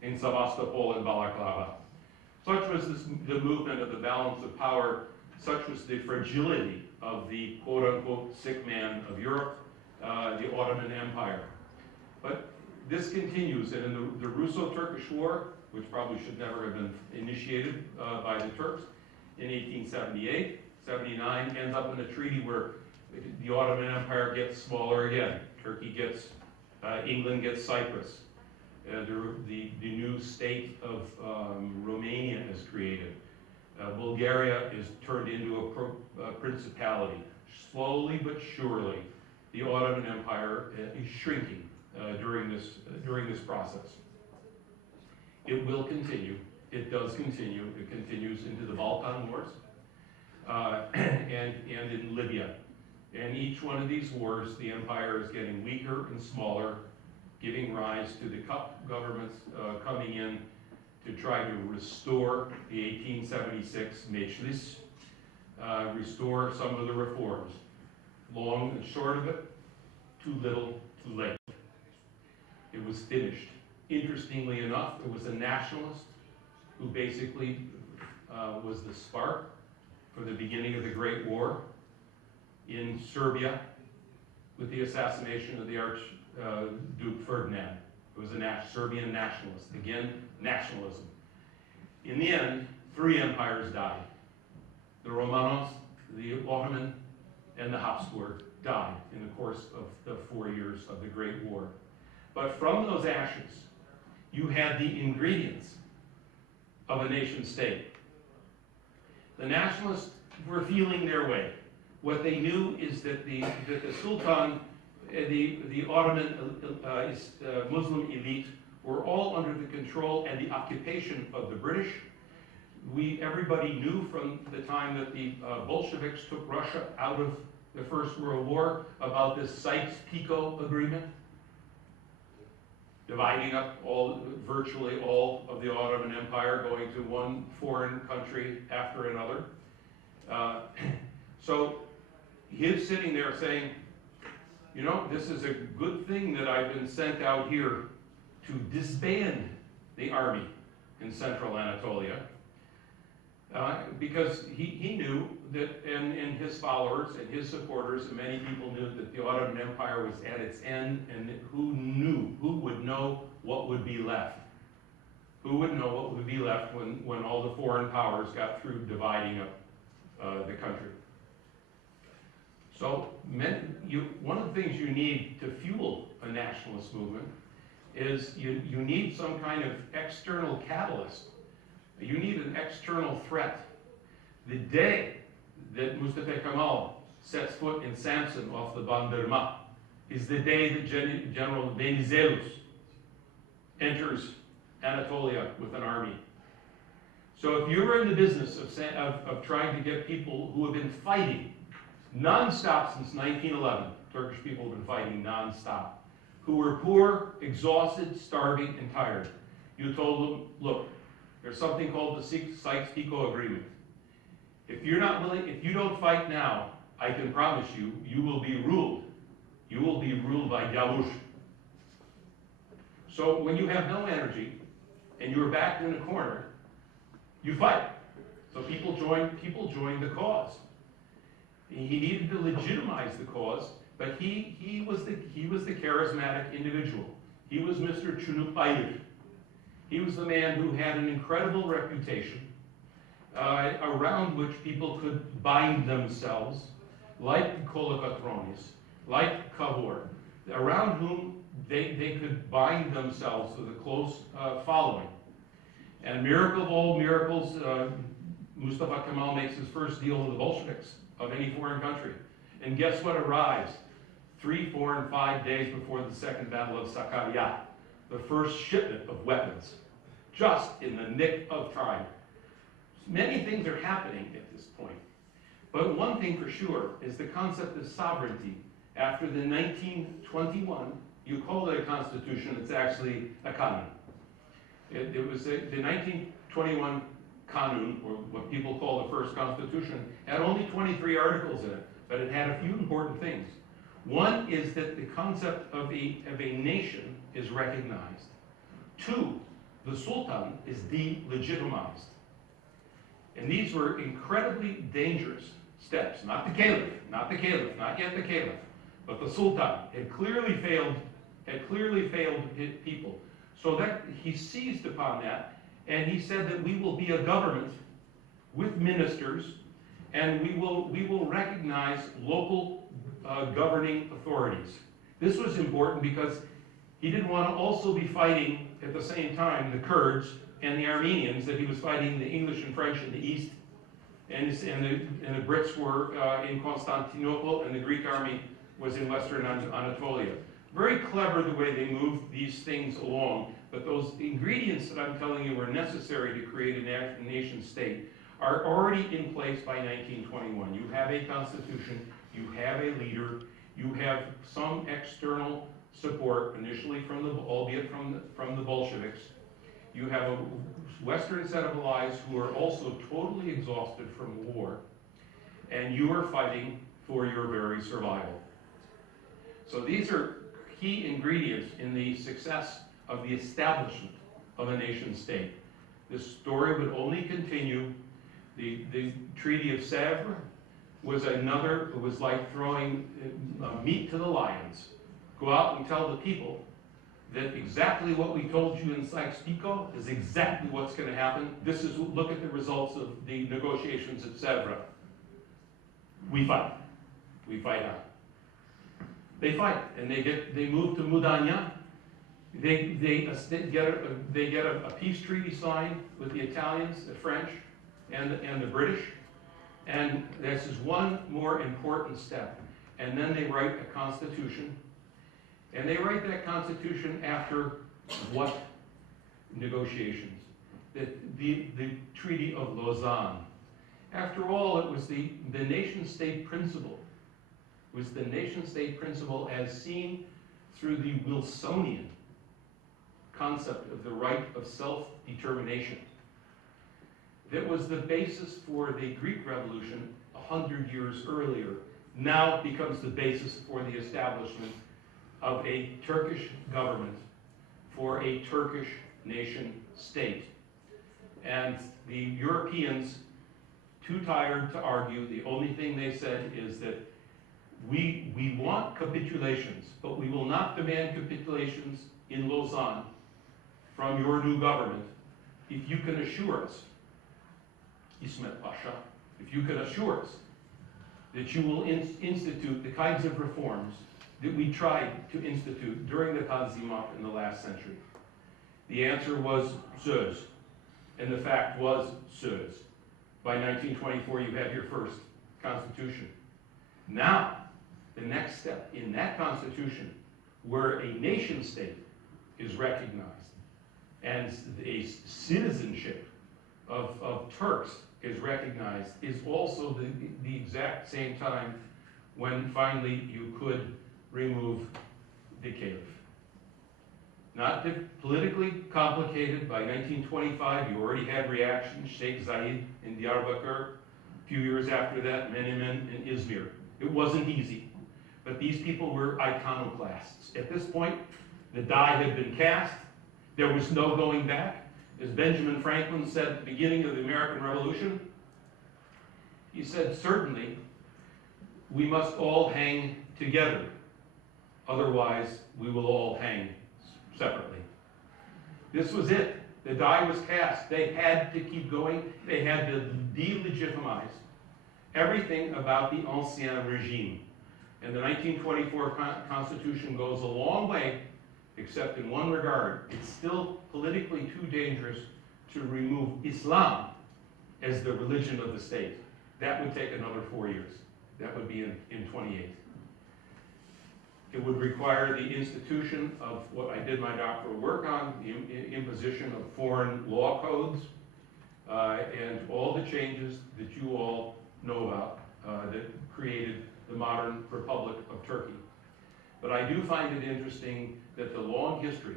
in Sevastopol and Balaclava. Such was the movement of the balance of power, such was the fragility of the quote-unquote sick man of Europe, the Ottoman Empire. But this continues, and in the Russo-Turkish War, which probably should never have been initiated by the Turks, in 1878, 79, ends up in a treaty where the Ottoman Empire gets smaller again. Turkey gets England gets Cyprus. The new state of Romania is created. Bulgaria is turned into a principality. Slowly but surely, the Ottoman Empire is shrinking during this process. It will continue. It does continue. It continues into the Balkan Wars and in Libya. And each one of these wars, the empire is getting weaker and smaller, giving rise to the governments coming in to try to restore the 1876 Meclis, restore some of the reforms. Long and short of it, too little, too late. It was finished. Interestingly enough, it was a nationalist who basically was the spark for the beginning of the Great War in Serbia with the assassination of the Archduke Ferdinand. It was a Serbian nationalist. Again, nationalism. In the end, 3 empires died. The Romanovs, the Ottoman, and the Habsburg died in the course of the 4 years of the Great War. But from those ashes, you had the ingredients of a nation state. The nationalists were feeling their way. What they knew is that the Sultan, the Ottoman Muslim elite were all under the control and the occupation of the British. Everybody knew from the time that the Bolsheviks took Russia out of the First World War about this Sykes-Picot agreement, dividing up virtually all of the Ottoman Empire, going to one foreign country after another. So he's sitting there saying, you know, this is a good thing that I've been sent out here to disband the army in central Anatolia, because he knew that, and his followers and his supporters and many people knew that the Ottoman Empire was at its end, and who would know what would be left? Who would know what would be left when all the foreign powers got through dividing up the country? So one of the things you need to fuel a nationalist movement is you need some kind of external catalyst. You need an external threat. The day that Mustafa Kemal sets foot in Samsun off the Bandırma is the day that General Venizelos enters Anatolia with an army. So if you're in the business of trying to get people who have been fighting non-stop since 1911, Turkish people have been fighting non-stop, who were poor, exhausted, starving, and tired. You told them, look, there's something called the Sykes-Picot Agreement. If you're not willing, if you don't fight now, I can promise you, you will be ruled. You will be ruled by Yavush. So when you have no energy and you're backed in a corner, you fight. So people join the cause. He needed to legitimize the cause, but he was the charismatic individual. He was Mr. Çunukbayır. He was the man who had an incredible reputation around which people could bind themselves, like the Kolokotronis, like Cavour, around whom they could bind themselves with a close following. And miracle of all miracles, Mustafa Kemal makes his first deal with the Bolsheviks of any foreign country. And guess what arrives 3, 4, and 5 days before the Second Battle of Sakarya? The first shipment of weapons, just in the nick of time. Many things are happening at this point. But one thing for sure is the concept of sovereignty. After the 1921, you call it a constitution, it's actually a kanun. It was the 1921 kanun, or what people call the first constitution, had only 23 articles in it, but it had a few important things. One is that the concept of a nation is recognized. 2, the Sultan is delegitimized. And these were incredibly dangerous steps. Not the Caliph, not yet the Caliph, but the Sultan had clearly failed his people. So that he seized upon that, and he said that we will be a government with ministers, and we will recognize local governing authorities. This was important because He didn't want to also be fighting at the same time the Kurds and the Armenians, that he was fighting the English and French in the east, and the Brits were in Constantinople, and the Greek army was in western Anatolia. Very clever the way they moved these things along, but those ingredients that I'm telling you were necessary to create a nation state are already in place by 1921. You have a constitution, you have a leader, you have some external support, initially albeit from the Bolsheviks. You have a Western set of allies who are also totally exhausted from war, and you are fighting for your very survival. So these are key ingredients in the success of the establishment of a nation state. This story would only continue. The Treaty of Sèvres was another, it was like throwing meat to the lions. Go out and tell the people that exactly what we told you in Sykes-Picot is exactly what's going to happen. Look at the results of the negotiations at Sèvres. We fight. We fight on. They fight, and they move to Mudanya. They get a peace treaty signed with the Italians, the French, and the British. And this is one more important step. And then they write a constitution. And they write that constitution after what negotiations? The Treaty of Lausanne. After all, it was the nation-state principle. It was the nation-state principle as seen through the Wilsonian concept of the right of self-determination. That was the basis for the Greek Revolution 100 years earlier. Now becomes the basis for the establishment of a Turkish government for a Turkish nation state. And the Europeans, too tired to argue, the only thing they said is that we want capitulations, but we will not demand capitulations in Lausanne from your new government if you can assure us, İsmet Pasha, if you can assure us that you will institute the kinds of reforms that we tried to institute during the Tanzimat in the last century. The answer was söz, and the fact was söz. By 1924, you have your first constitution. Now, the next step in that constitution, where a nation state is recognized and a citizenship of Turks is recognized, is also the exact same time when finally you could remove the caliph. Not politically complicated. By 1925, you already had reactions. Sheikh Zayed in Diyarbakir. A few years after that, Menemen in Izmir. It wasn't easy, but these people were iconoclasts. At this point, the die had been cast. There was no going back. As Benjamin Franklin said at the beginning of the American Revolution, he said, certainly, we must all hang together. Otherwise, we will all hang separately. This was it. The die was cast. They had to keep going. They had to delegitimize everything about the Ancien Regime. And the 1924 Constitution goes a long way, except in one regard. It's still politically too dangerous to remove Islam as the religion of the state. That would take another 4 years. That would be in 28. It would require the institution of what I did my doctoral work on, the imposition of foreign law codes, and all the changes that you all know about that created the modern Republic of Turkey. But I do find it interesting that the long history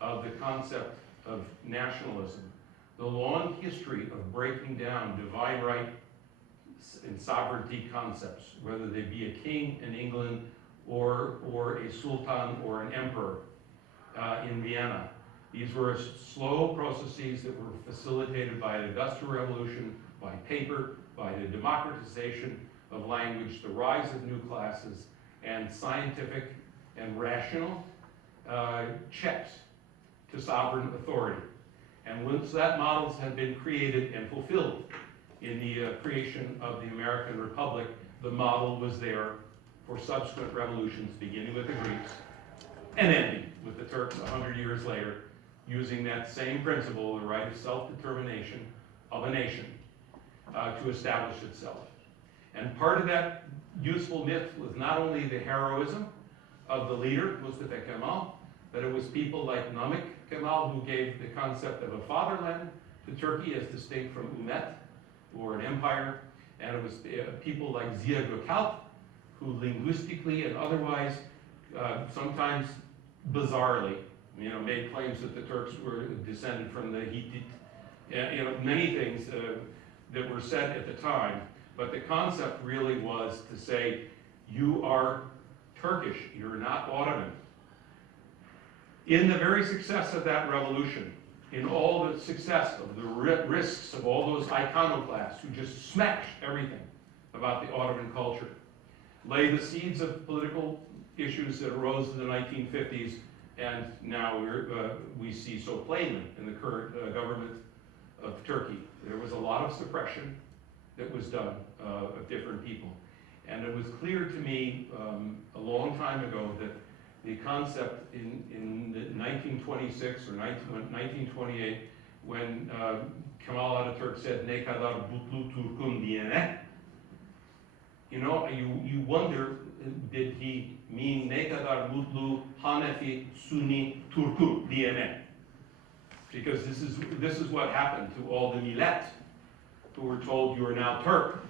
of the concept of nationalism, the long history of breaking down divine right and sovereignty concepts, whether they be a king in England or a sultan or an emperor in Vienna. These were slow processes that were facilitated by the Industrial Revolution, by paper, by the democratization of language, the rise of new classes, and scientific and rational checks to sovereign authority. And once that models had been created and fulfilled in the creation of the American Republic, the model was there for subsequent revolutions, beginning with the Greeks and ending with the Turks 100 years later, using that same principle, the right of self-determination of a nation, to establish itself. And part of that useful myth was not only the heroism of the leader, Mustafa Kemal, but it was people like Namık Kemal who gave the concept of a fatherland to Turkey as distinct from Ümmet, or an empire, and it was people like Ziya Gökalp, who linguistically and otherwise, sometimes bizarrely, made claims that the Turks were descended from the Hittite, many things that were said at the time, but the concept really was to say, you are Turkish, you're not Ottoman. In the very success of that revolution, in all the success of the risks of all those iconoclasts who just smashed everything about the Ottoman culture, lay the seeds of political issues that arose in the 1950s, and now we see so plainly in the current government of Turkey. There was a lot of suppression that was done of different people. And it was clear to me a long time ago that the concept in 1926 or 1928, when Kemal Atatürk said, "Ne kadar mutlu Türk'üm diyene," you wonder, did he mean "Ne kadar mutlu Hanefi Sunni Türk'üm diyene"? Because this is what happened to all the millet who were told you are now Turk.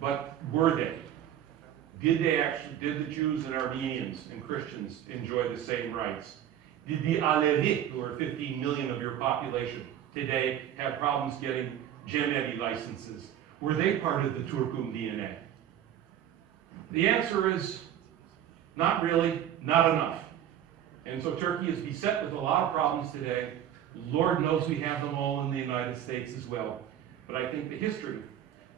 But were they? Did the Jews and Armenians and Christians enjoy the same rights? Did the Alevi, who are 15 million of your population today, have problems getting Cemevi licenses? Were they part of the Türk'üm DNA? The answer is not really, not enough. And so Turkey is beset with a lot of problems today. Lord knows we have them all in the United States as well. But I think the history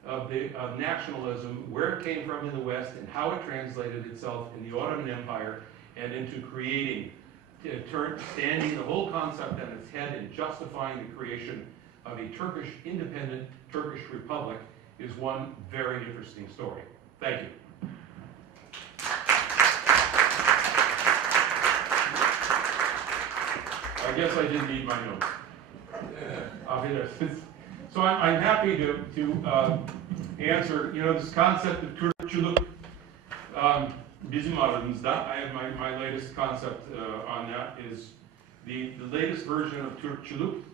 of nationalism, where it came from in the West and how it translated itself in the Ottoman Empire and into creating, standing the whole concept on its head and justifying the creation of a Turkish, independent Turkish republic, is one very interesting story. Thank you. I guess I didn't need my notes. So I'm happy to answer, this concept of Türkçülük bizim aramızda. I have my latest concept on that is the latest version of Türkçülük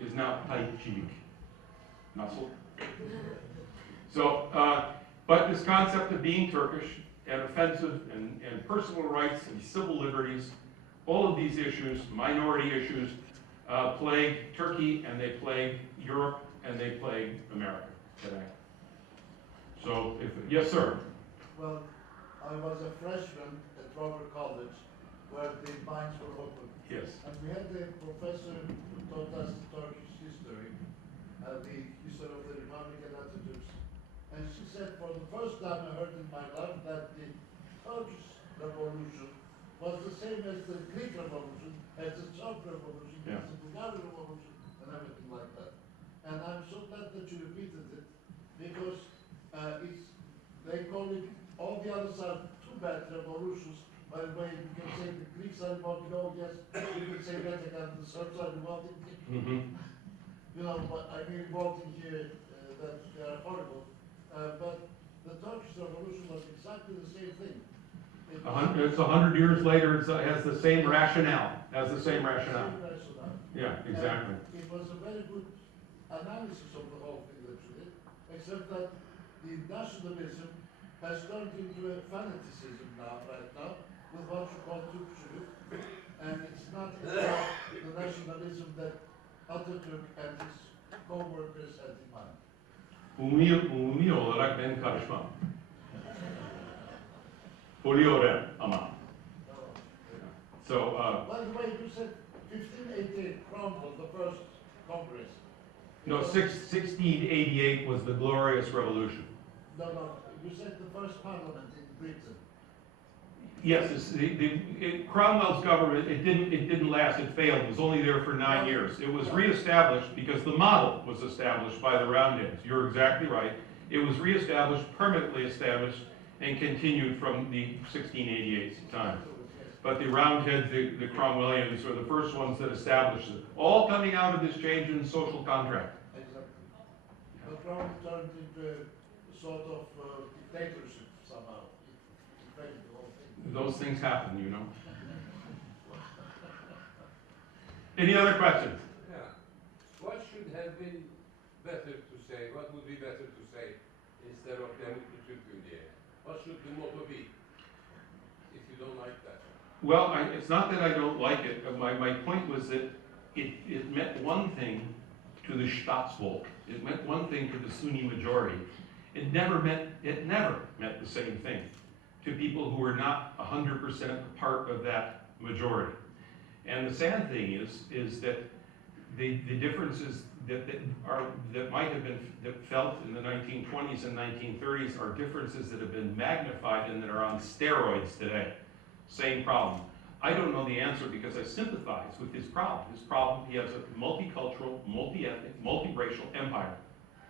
is now Tayyipçilik. Nasıl? So, but this concept of being Turkish and offensive and personal rights and civil liberties, all of these issues, minority issues, plague Turkey and they plague Europe and they plague America today. So, yes, sir. Well, I was a freshman at Robert College, where the mines were open. Yes. And we had a professor who taught us Turkish history, the history of the Republic and Atatürk. And she said, for the first time I heard in my life that the Turkish Revolution was the same as the Greek Revolution, as the Czech Revolution, as the Bulgarian Revolution, and everything like that. And I'm so glad that you repeated it, because they call it, all the others are two bad revolutions. By the way, you can say the Greeks are involved, yes, you can say that again, the Serbs are involved in here. But I mean involved in here, that they are horrible. But the Turkish Revolution was exactly the same thing. It's 100 years later, it has the same rationale. Yeah, exactly. And it was a very good analysis of the whole thing that you did, except that the nationalism has turned into a fanaticism right now, with what you call Türkçülük, and it's not about the nationalism that Atatürk and his co-workers had in mind. Umumi olarak ben karışmam. Poliorem ama. So, by the way, you said 1588 crumbled the first Congress. No, 1688 was the Glorious Revolution. No, you said the first parliament in Britain. Yes, Cromwell's government, it didn't last, it failed. It was only there for 9 years. It was reestablished because the model was established by the Roundheads. You're exactly right. It was reestablished, permanently established, and continued from the 1688 time. but the Roundheads, the Cromwellians, were the first ones that established it. All coming out of this change in social contract. Exactly. But Rome turned into a sort of dictatorship somehow. It affected the whole thing. Those things happen, you know. Any other questions? Yeah. What should have been better to say? What would be better to say instead of Demir Türkiye? What should the motto be? If you don't like that. Well, it's not that I don't like it. My point was that it meant one thing to the Staatsvolk. It meant one thing to the Sunni majority. It never meant the same thing to people who were not 100% part of that majority. And the sad thing is that the differences that might have been felt in the 1920s and 1930s are differences that have been magnified and that are on steroids today. Same problem. I don't know the answer because I sympathize with his problem. His problem, he has a multicultural, multi-ethnic, multiracial empire,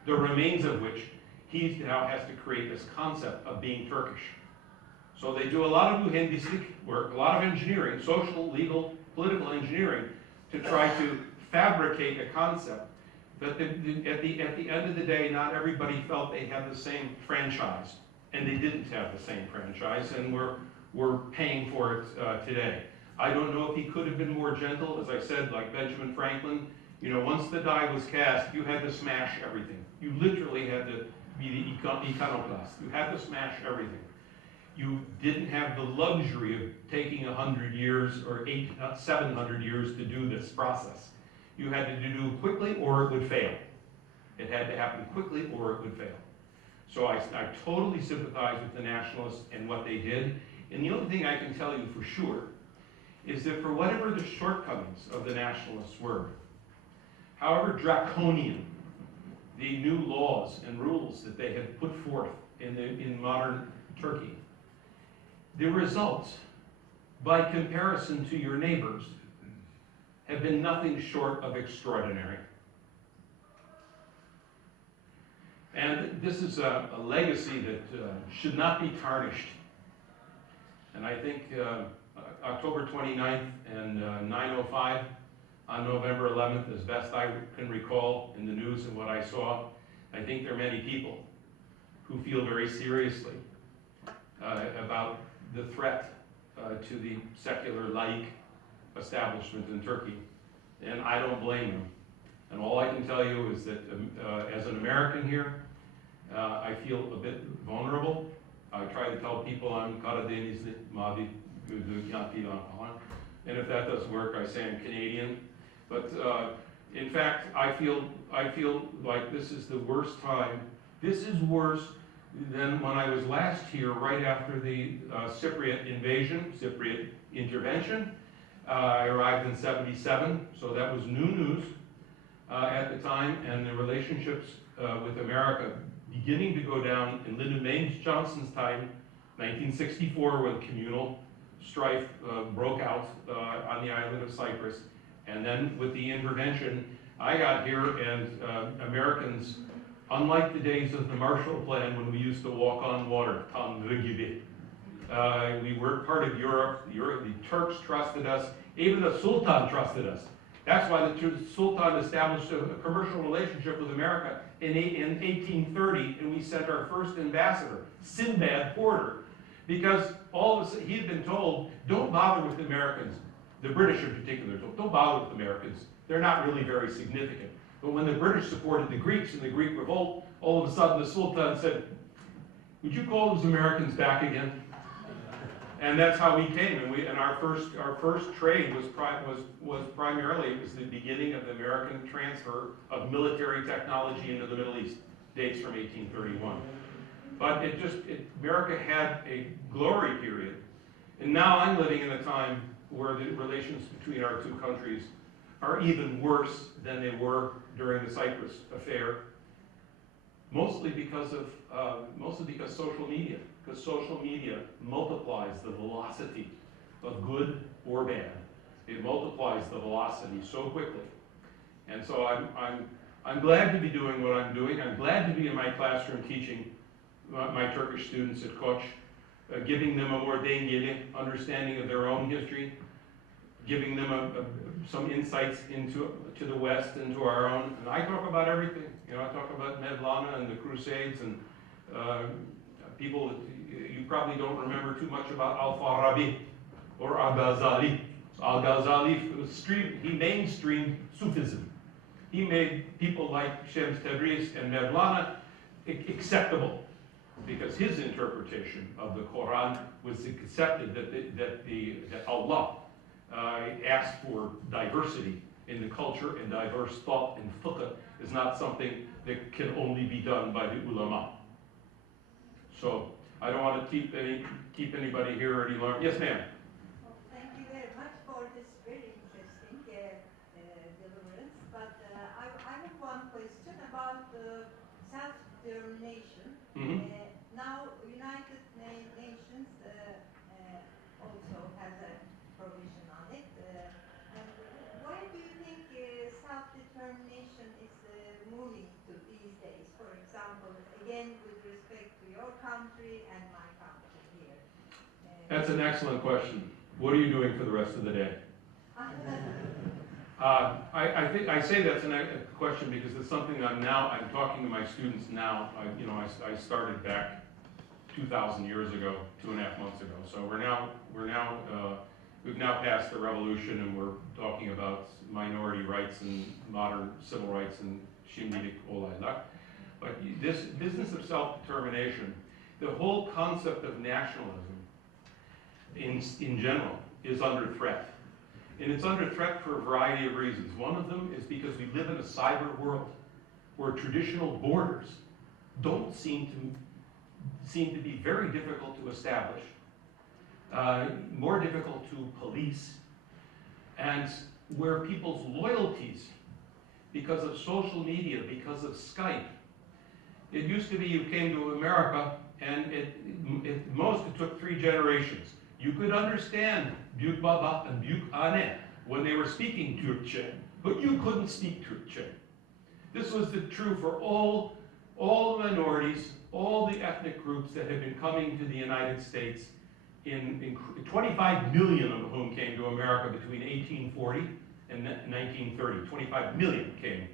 the remains of which he now has to create this concept of being Turkish. So they do a lot of mühendislik work, a lot of engineering, social, legal, political engineering, to try to fabricate a concept. But at the end of the day, not everybody felt they had the same franchise, and they didn't have the same franchise, and we're paying for it today. I don't know if he could have been more gentle, as I said, like Benjamin Franklin. You know, once the die was cast, you had to smash everything. You literally had to be the iconoclast. You had to smash everything. You didn't have the luxury of taking 100 years or 700 years to do this process. You had to do it quickly or it would fail. It had to happen quickly or it would fail. So I totally sympathize with the nationalists and what they did. And the only thing I can tell you for sure is that for whatever the shortcomings of the nationalists were, however draconian the new laws and rules that they had put forth in modern Turkey, the results, by comparison to your neighbors, have been nothing short of extraordinary. And this is a legacy that should not be tarnished. And I think October 29th and 9:05 on November 11th, as best I can recall in the news and what I saw, I think there are many people who feel very seriously about the threat to the secular laïc establishment in Turkey. And I don't blame them. And all I can tell you is that as an American here, I feel a bit vulnerable. I try to tell people I'm Akademisyen Dr, and if that doesn't work, I say I'm Canadian. But in fact, I feel like this is the worst time. This is worse than when I was last here, right after the Cypriot invasion, Cypriot intervention. I arrived in '77, so that was new news at the time, and the relationships with America beginning to go down in Lyndon Baines Johnson's time, 1964, when communal strife broke out on the island of Cyprus. And then with the intervention, I got here, and Americans, unlike the days of the Marshall Plan when we used to walk on water, we weren't part of Europe. The Turks trusted us. Even the Sultan trusted us. That's why the Sultan established a commercial relationship with America in 1830, and we sent our first ambassador, Sinbad Porter, because he had been told, don't bother with the Americans. The British in particular, don't bother with the Americans. They're not really very significant. But when the British supported the Greeks in the Greek revolt, all of a sudden the Sultan said, would you call those Americans back again? And that's how we came. And our first trade was primarily the beginning of the American transfer of military technology into the Middle East. Dates from 1831. But America had a glory period. And now I'm living in a time where the relations between our two countries are even worse than they were during the Cyprus affair, mostly because social media. Because social media multiplies the velocity of good or bad. It multiplies the velocity so quickly. And so I'm glad to be doing what I'm doing. I'm glad to be in my classroom teaching my Turkish students at Koç. giving them a more dengeli understanding of their own history, giving them some insights to the West and to our own. And I talk about everything. You know, I talk about Mevlana and the Crusades and people that you probably don't remember too much about Al-Farabi or Al-Ghazali. Al-Ghazali, he mainstreamed Sufism. He made people like Shams Tabriz and Mevlana acceptable because his interpretation of the Quran was accepted that Allah asked for diversity in the culture, and diverse thought and fiqh is not something that can only be done by the ulama. So I don't want to keep anybody here any longer. Yes, ma'am. Well, thank you very much for this very interesting deliverance. But I have one question about self-determination. Now, United Nations also has a provision on it. And where do you think self-determination is moving to these days? For example, again, with respect to your country and my country here. That's an excellent question. What are you doing for the rest of the day? I think I say that's a question because it's something I'm talking to my students now. I started back 2,000 years ago, 2.5 months ago. So we've now passed the revolution, and we're talking about minority rights and modern civil rights and şimdilik olaylar. But this business of self-determination, the whole concept of nationalism in general is under threat. And it's under threat for a variety of reasons. One of them is because we live in a cyber world where traditional borders don't seem to be very difficult to establish, more difficult to police, and where people's loyalties, because of social media, because of Skype, it used to be you came to America and it took 3 generations. You could understand Büyük Baba and Büyük Anne when they were speaking Türkçe, but you couldn't speak Türkçe. This was true for all the minorities, all the ethnic groups that had been coming to the United States, 25 million of whom came to America between 1840 and 1930. 25 million came.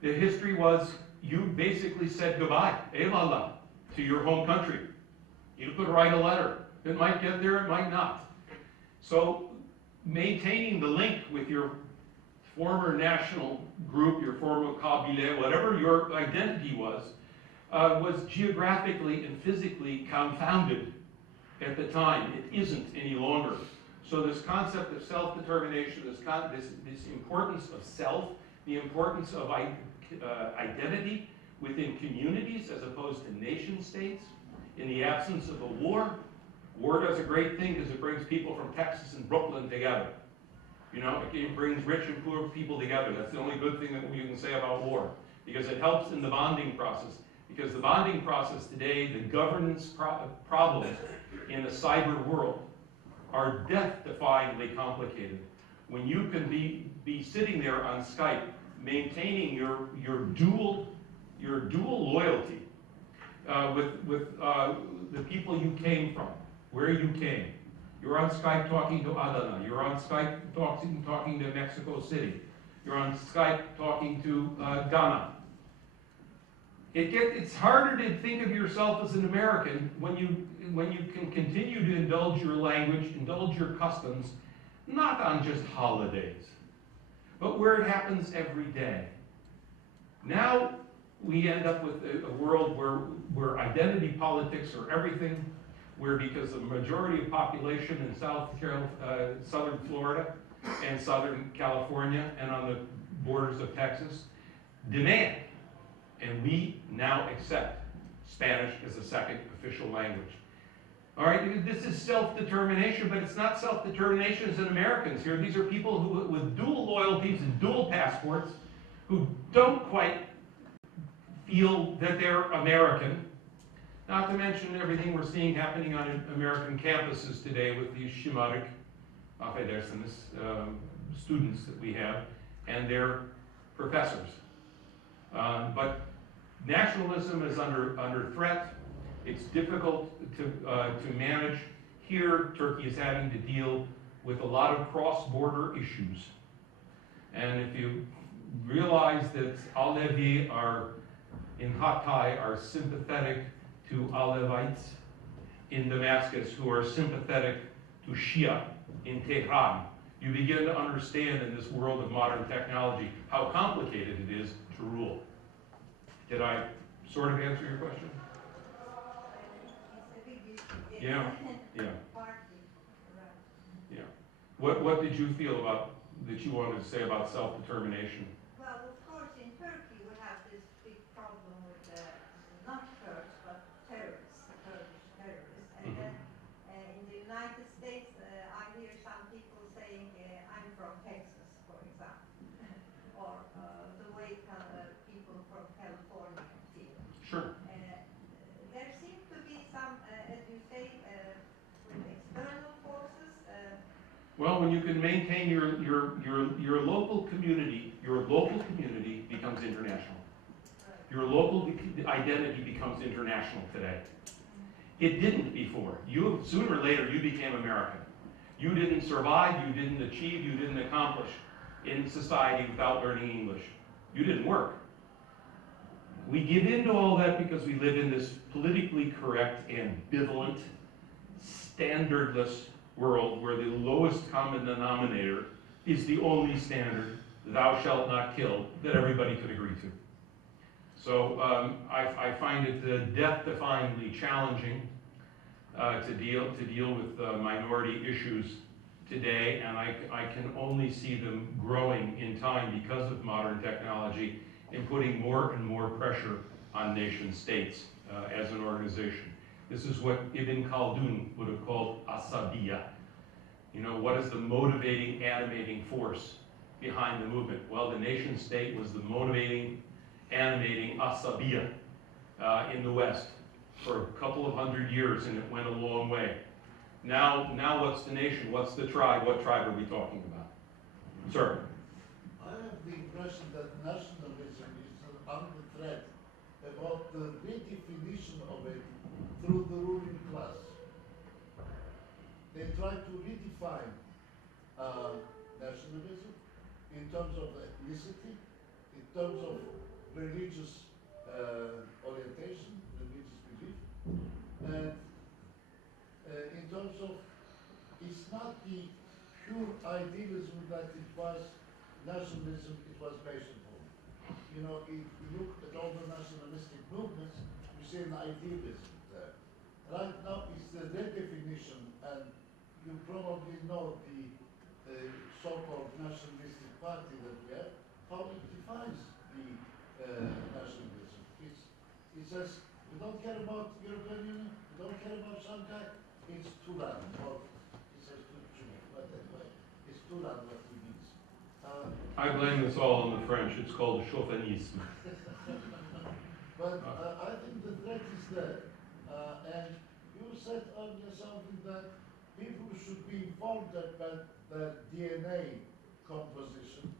The history was you basically said goodbye, eyvallah, to your home country. You could write a letter. It might get there, it might not. So maintaining the link with your former national group, your former kabile, whatever your identity was geographically and physically confounded at the time. It isn't any longer. So this concept of self-determination, this importance of self, the importance of identity within communities as opposed to nation states, in the absence of a war. War does a great thing because it brings people from Texas and Brooklyn together. You know, it brings rich and poor people together. That's the only good thing that you can say about war, because it helps in the bonding process. Because the bonding process today, the governance problems in the cyber world are death-defyingly complicated. When you can be sitting there on Skype, maintaining your dual loyalty with the people you came from, where you came. You're on Skype talking to Adana. You're on Skype talking to Mexico City. You're on Skype talking to Ghana. It's harder to think of yourself as an American when you can continue to indulge your language, indulge your customs, not on just holidays, but where it happens every day. Now we end up with a world where identity politics are everything, where because the majority of population in southern Florida and southern California and on the borders of Texas demand, and we now accept Spanish as a second official language. All right, this is self-determination, but it's not self-determination as in Americans here. These are people with dual loyalties and dual passports who don't quite feel that they're American. Not to mention everything we're seeing happening on American campuses today with these Shimaric students that we have and their professors. But nationalism is under threat. It's difficult to manage. Here, Turkey is having to deal with a lot of cross-border issues. And if you realize that Alevi in Hatay are sympathetic to Alevites in Damascus, who are sympathetic to Shia in Tehran, you begin to understand in this world of modern technology how complicated it is to rule. Did I sort of answer your question? It's a big issue. Yeah, yeah. Partly, right. Yeah. What did you feel about, that you wanted to say about self-determination? Well, of course, in Turkey we have this big problem with not Kurds, but terrorists, Kurdish terrorists. And then in the United States, I hear some people saying, I'm from Texas, for example, or the way people from California feel. Sure. There seems to be some, as you say, with external forces. Well, when you can maintain your local community becomes international. Your local identity becomes international today. It didn't before. Sooner or later, you became American. You didn't survive, you didn't achieve, you didn't accomplish in society without learning English. You didn't work. We give in to all that because we live in this politically correct, ambivalent, standardless world where the lowest common denominator is the only standard, thou shalt not kill, that everybody could agree to. So I find it death-defyingly challenging to deal with minority issues today, and I can only see them growing in time because of modern technology and putting more and more pressure on nation states as an organization. This is what Ibn Khaldun would have called asabiya. You know, what is the motivating, animating force behind the movement? Well, the nation state was the motivating, animating asabiya in the West for a couple of hundred years, and it went a long way. Now what's the nation? What's the tribe? What tribe are we talking about? Sir? I have the impression that nationalism is under threat about the redefinition of it through the ruling class. They try to redefine nationalism in terms of ethnicity, in terms of religious orientation, religious belief, and in terms of, it's not the pure idealism that it was nationalism it was based upon. You know, if you look at all the nationalistic movements, you see an idealism there. Right now it's the redefinition, and you probably know the so-called nationalistic party that we have, how it defines the nationalism. It says, we don't care about European Union, we don't care about Shanghai, it's Turan, or it says Turkish, but anyway, it's Turan what it means. I blame this all on the French. It's called chauvinisme. But I think the threat is there. And you said earlier something that people should be informed about their DNA composition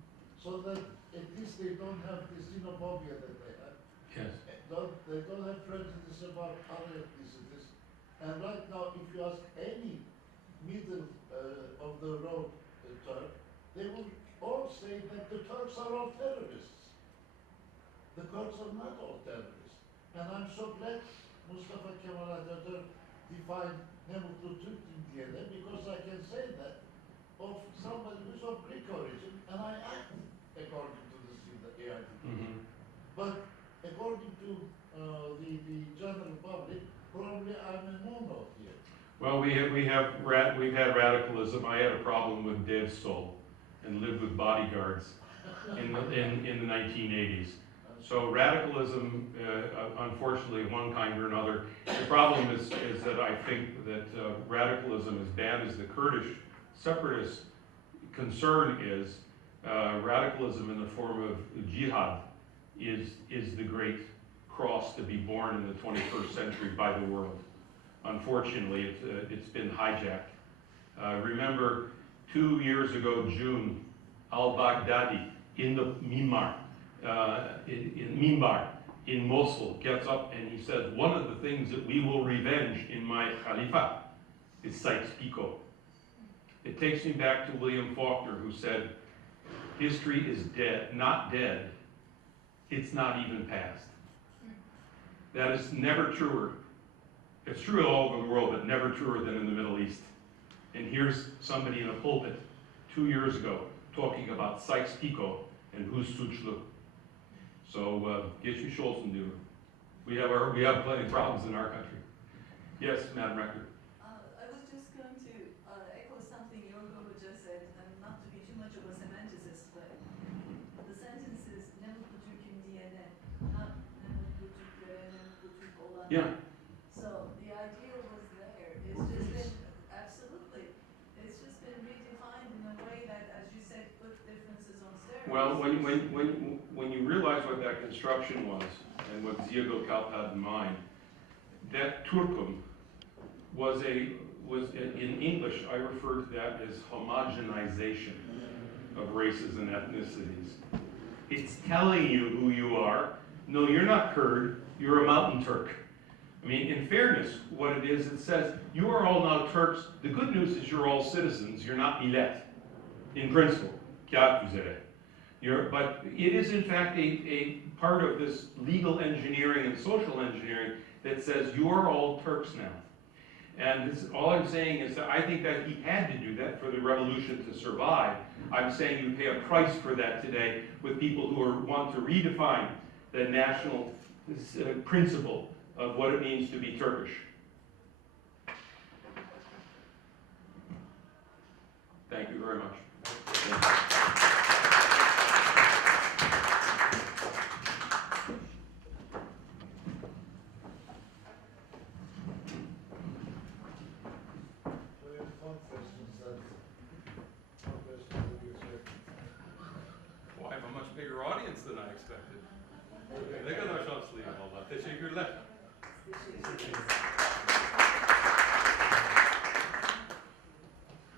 so that at least they don't have the xenophobia that they have. Yes. They don't have prejudice about other ethnicities. And right now, if you ask any middle of the road Turk, they will all say that the Turks are all terrorists. The Kurds are not all terrorists. And I'm so glad Mustafa Kemal Atatürk defined ne mutlu Türk diye, because I can say that of somebody who's of Greek origin, and I act according to the idea. But according to the general public, probably I'm a no-no here. Well, we've had radicalism. I had a problem with Dev Sol and lived with bodyguards in the 1980s. So radicalism, unfortunately, of one kind or another. The problem is that I think that radicalism, as bad as the Kurdish separatist concern is, radicalism in the form of jihad is the great cross to be born in the 21st century by the world. Unfortunately, it's been hijacked. Remember, 2 years ago, June, al-Baghdadi in the Mimbar, in Mosul gets up and he says, one of the things that we will revenge in my Khalifa is Sykes-Picot. It takes me back to William Faulkner, who said, history is dead, not dead, it's not even past. That is never truer. It's true all over the world, but never truer than in the Middle East. And here's somebody in a pulpit 2 years ago talking about Sykes-Picot and who's suçlu. So, geçmiş olsun diyorum. We have plenty of problems in our country. Yes, Madam Rector. I was just going to echo something Yorgo just said, and not to be too much of a semanticist, but the sentence is ne mutlu Türk'üm diyene, not ne mutlu Türklere, ne mutlu Türk olana. Yeah. So the idea was there. It's just been, absolutely, it's just been redefined in a way that, as you said, put differences on steroids. Well, when you realize what that construction was, and what Ziya Gökalp had in mind, that Türk'üm was in English, I refer to that as homogenization of races and ethnicities. It's telling you who you are. No, you're not Kurd, you're a mountain Turk. I mean, in fairness, what it is, it says, you are all now Turks. The good news is you're all citizens, you're not millet, in principle. Kağıt üzere. But it is in fact a part of this legal engineering and social engineering that says you are all Turks now. And this, all I'm saying is that I think that he had to do that for the revolution to survive. I'm saying you pay a price for that today with people who want to redefine the national principle of what it means to be Turkish. Thank you very much. Well, I have a much bigger audience than I expected. Ne kadar şanslıyım valla. Teşekkürler.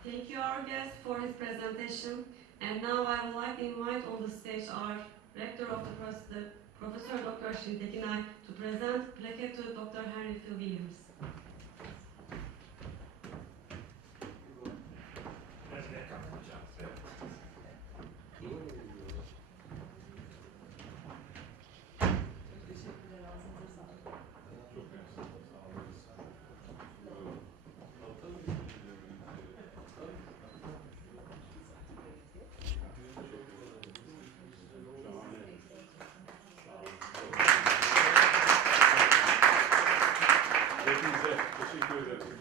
Thank you, our guest, for his presentation. And now I would like to invite on the stage our rector of the Professor Dr. Işık to present plaque to Dr. Henry Phil Williams. Teşekkürler, ağzınıza sağlık. Hepinize teşekkür ederim.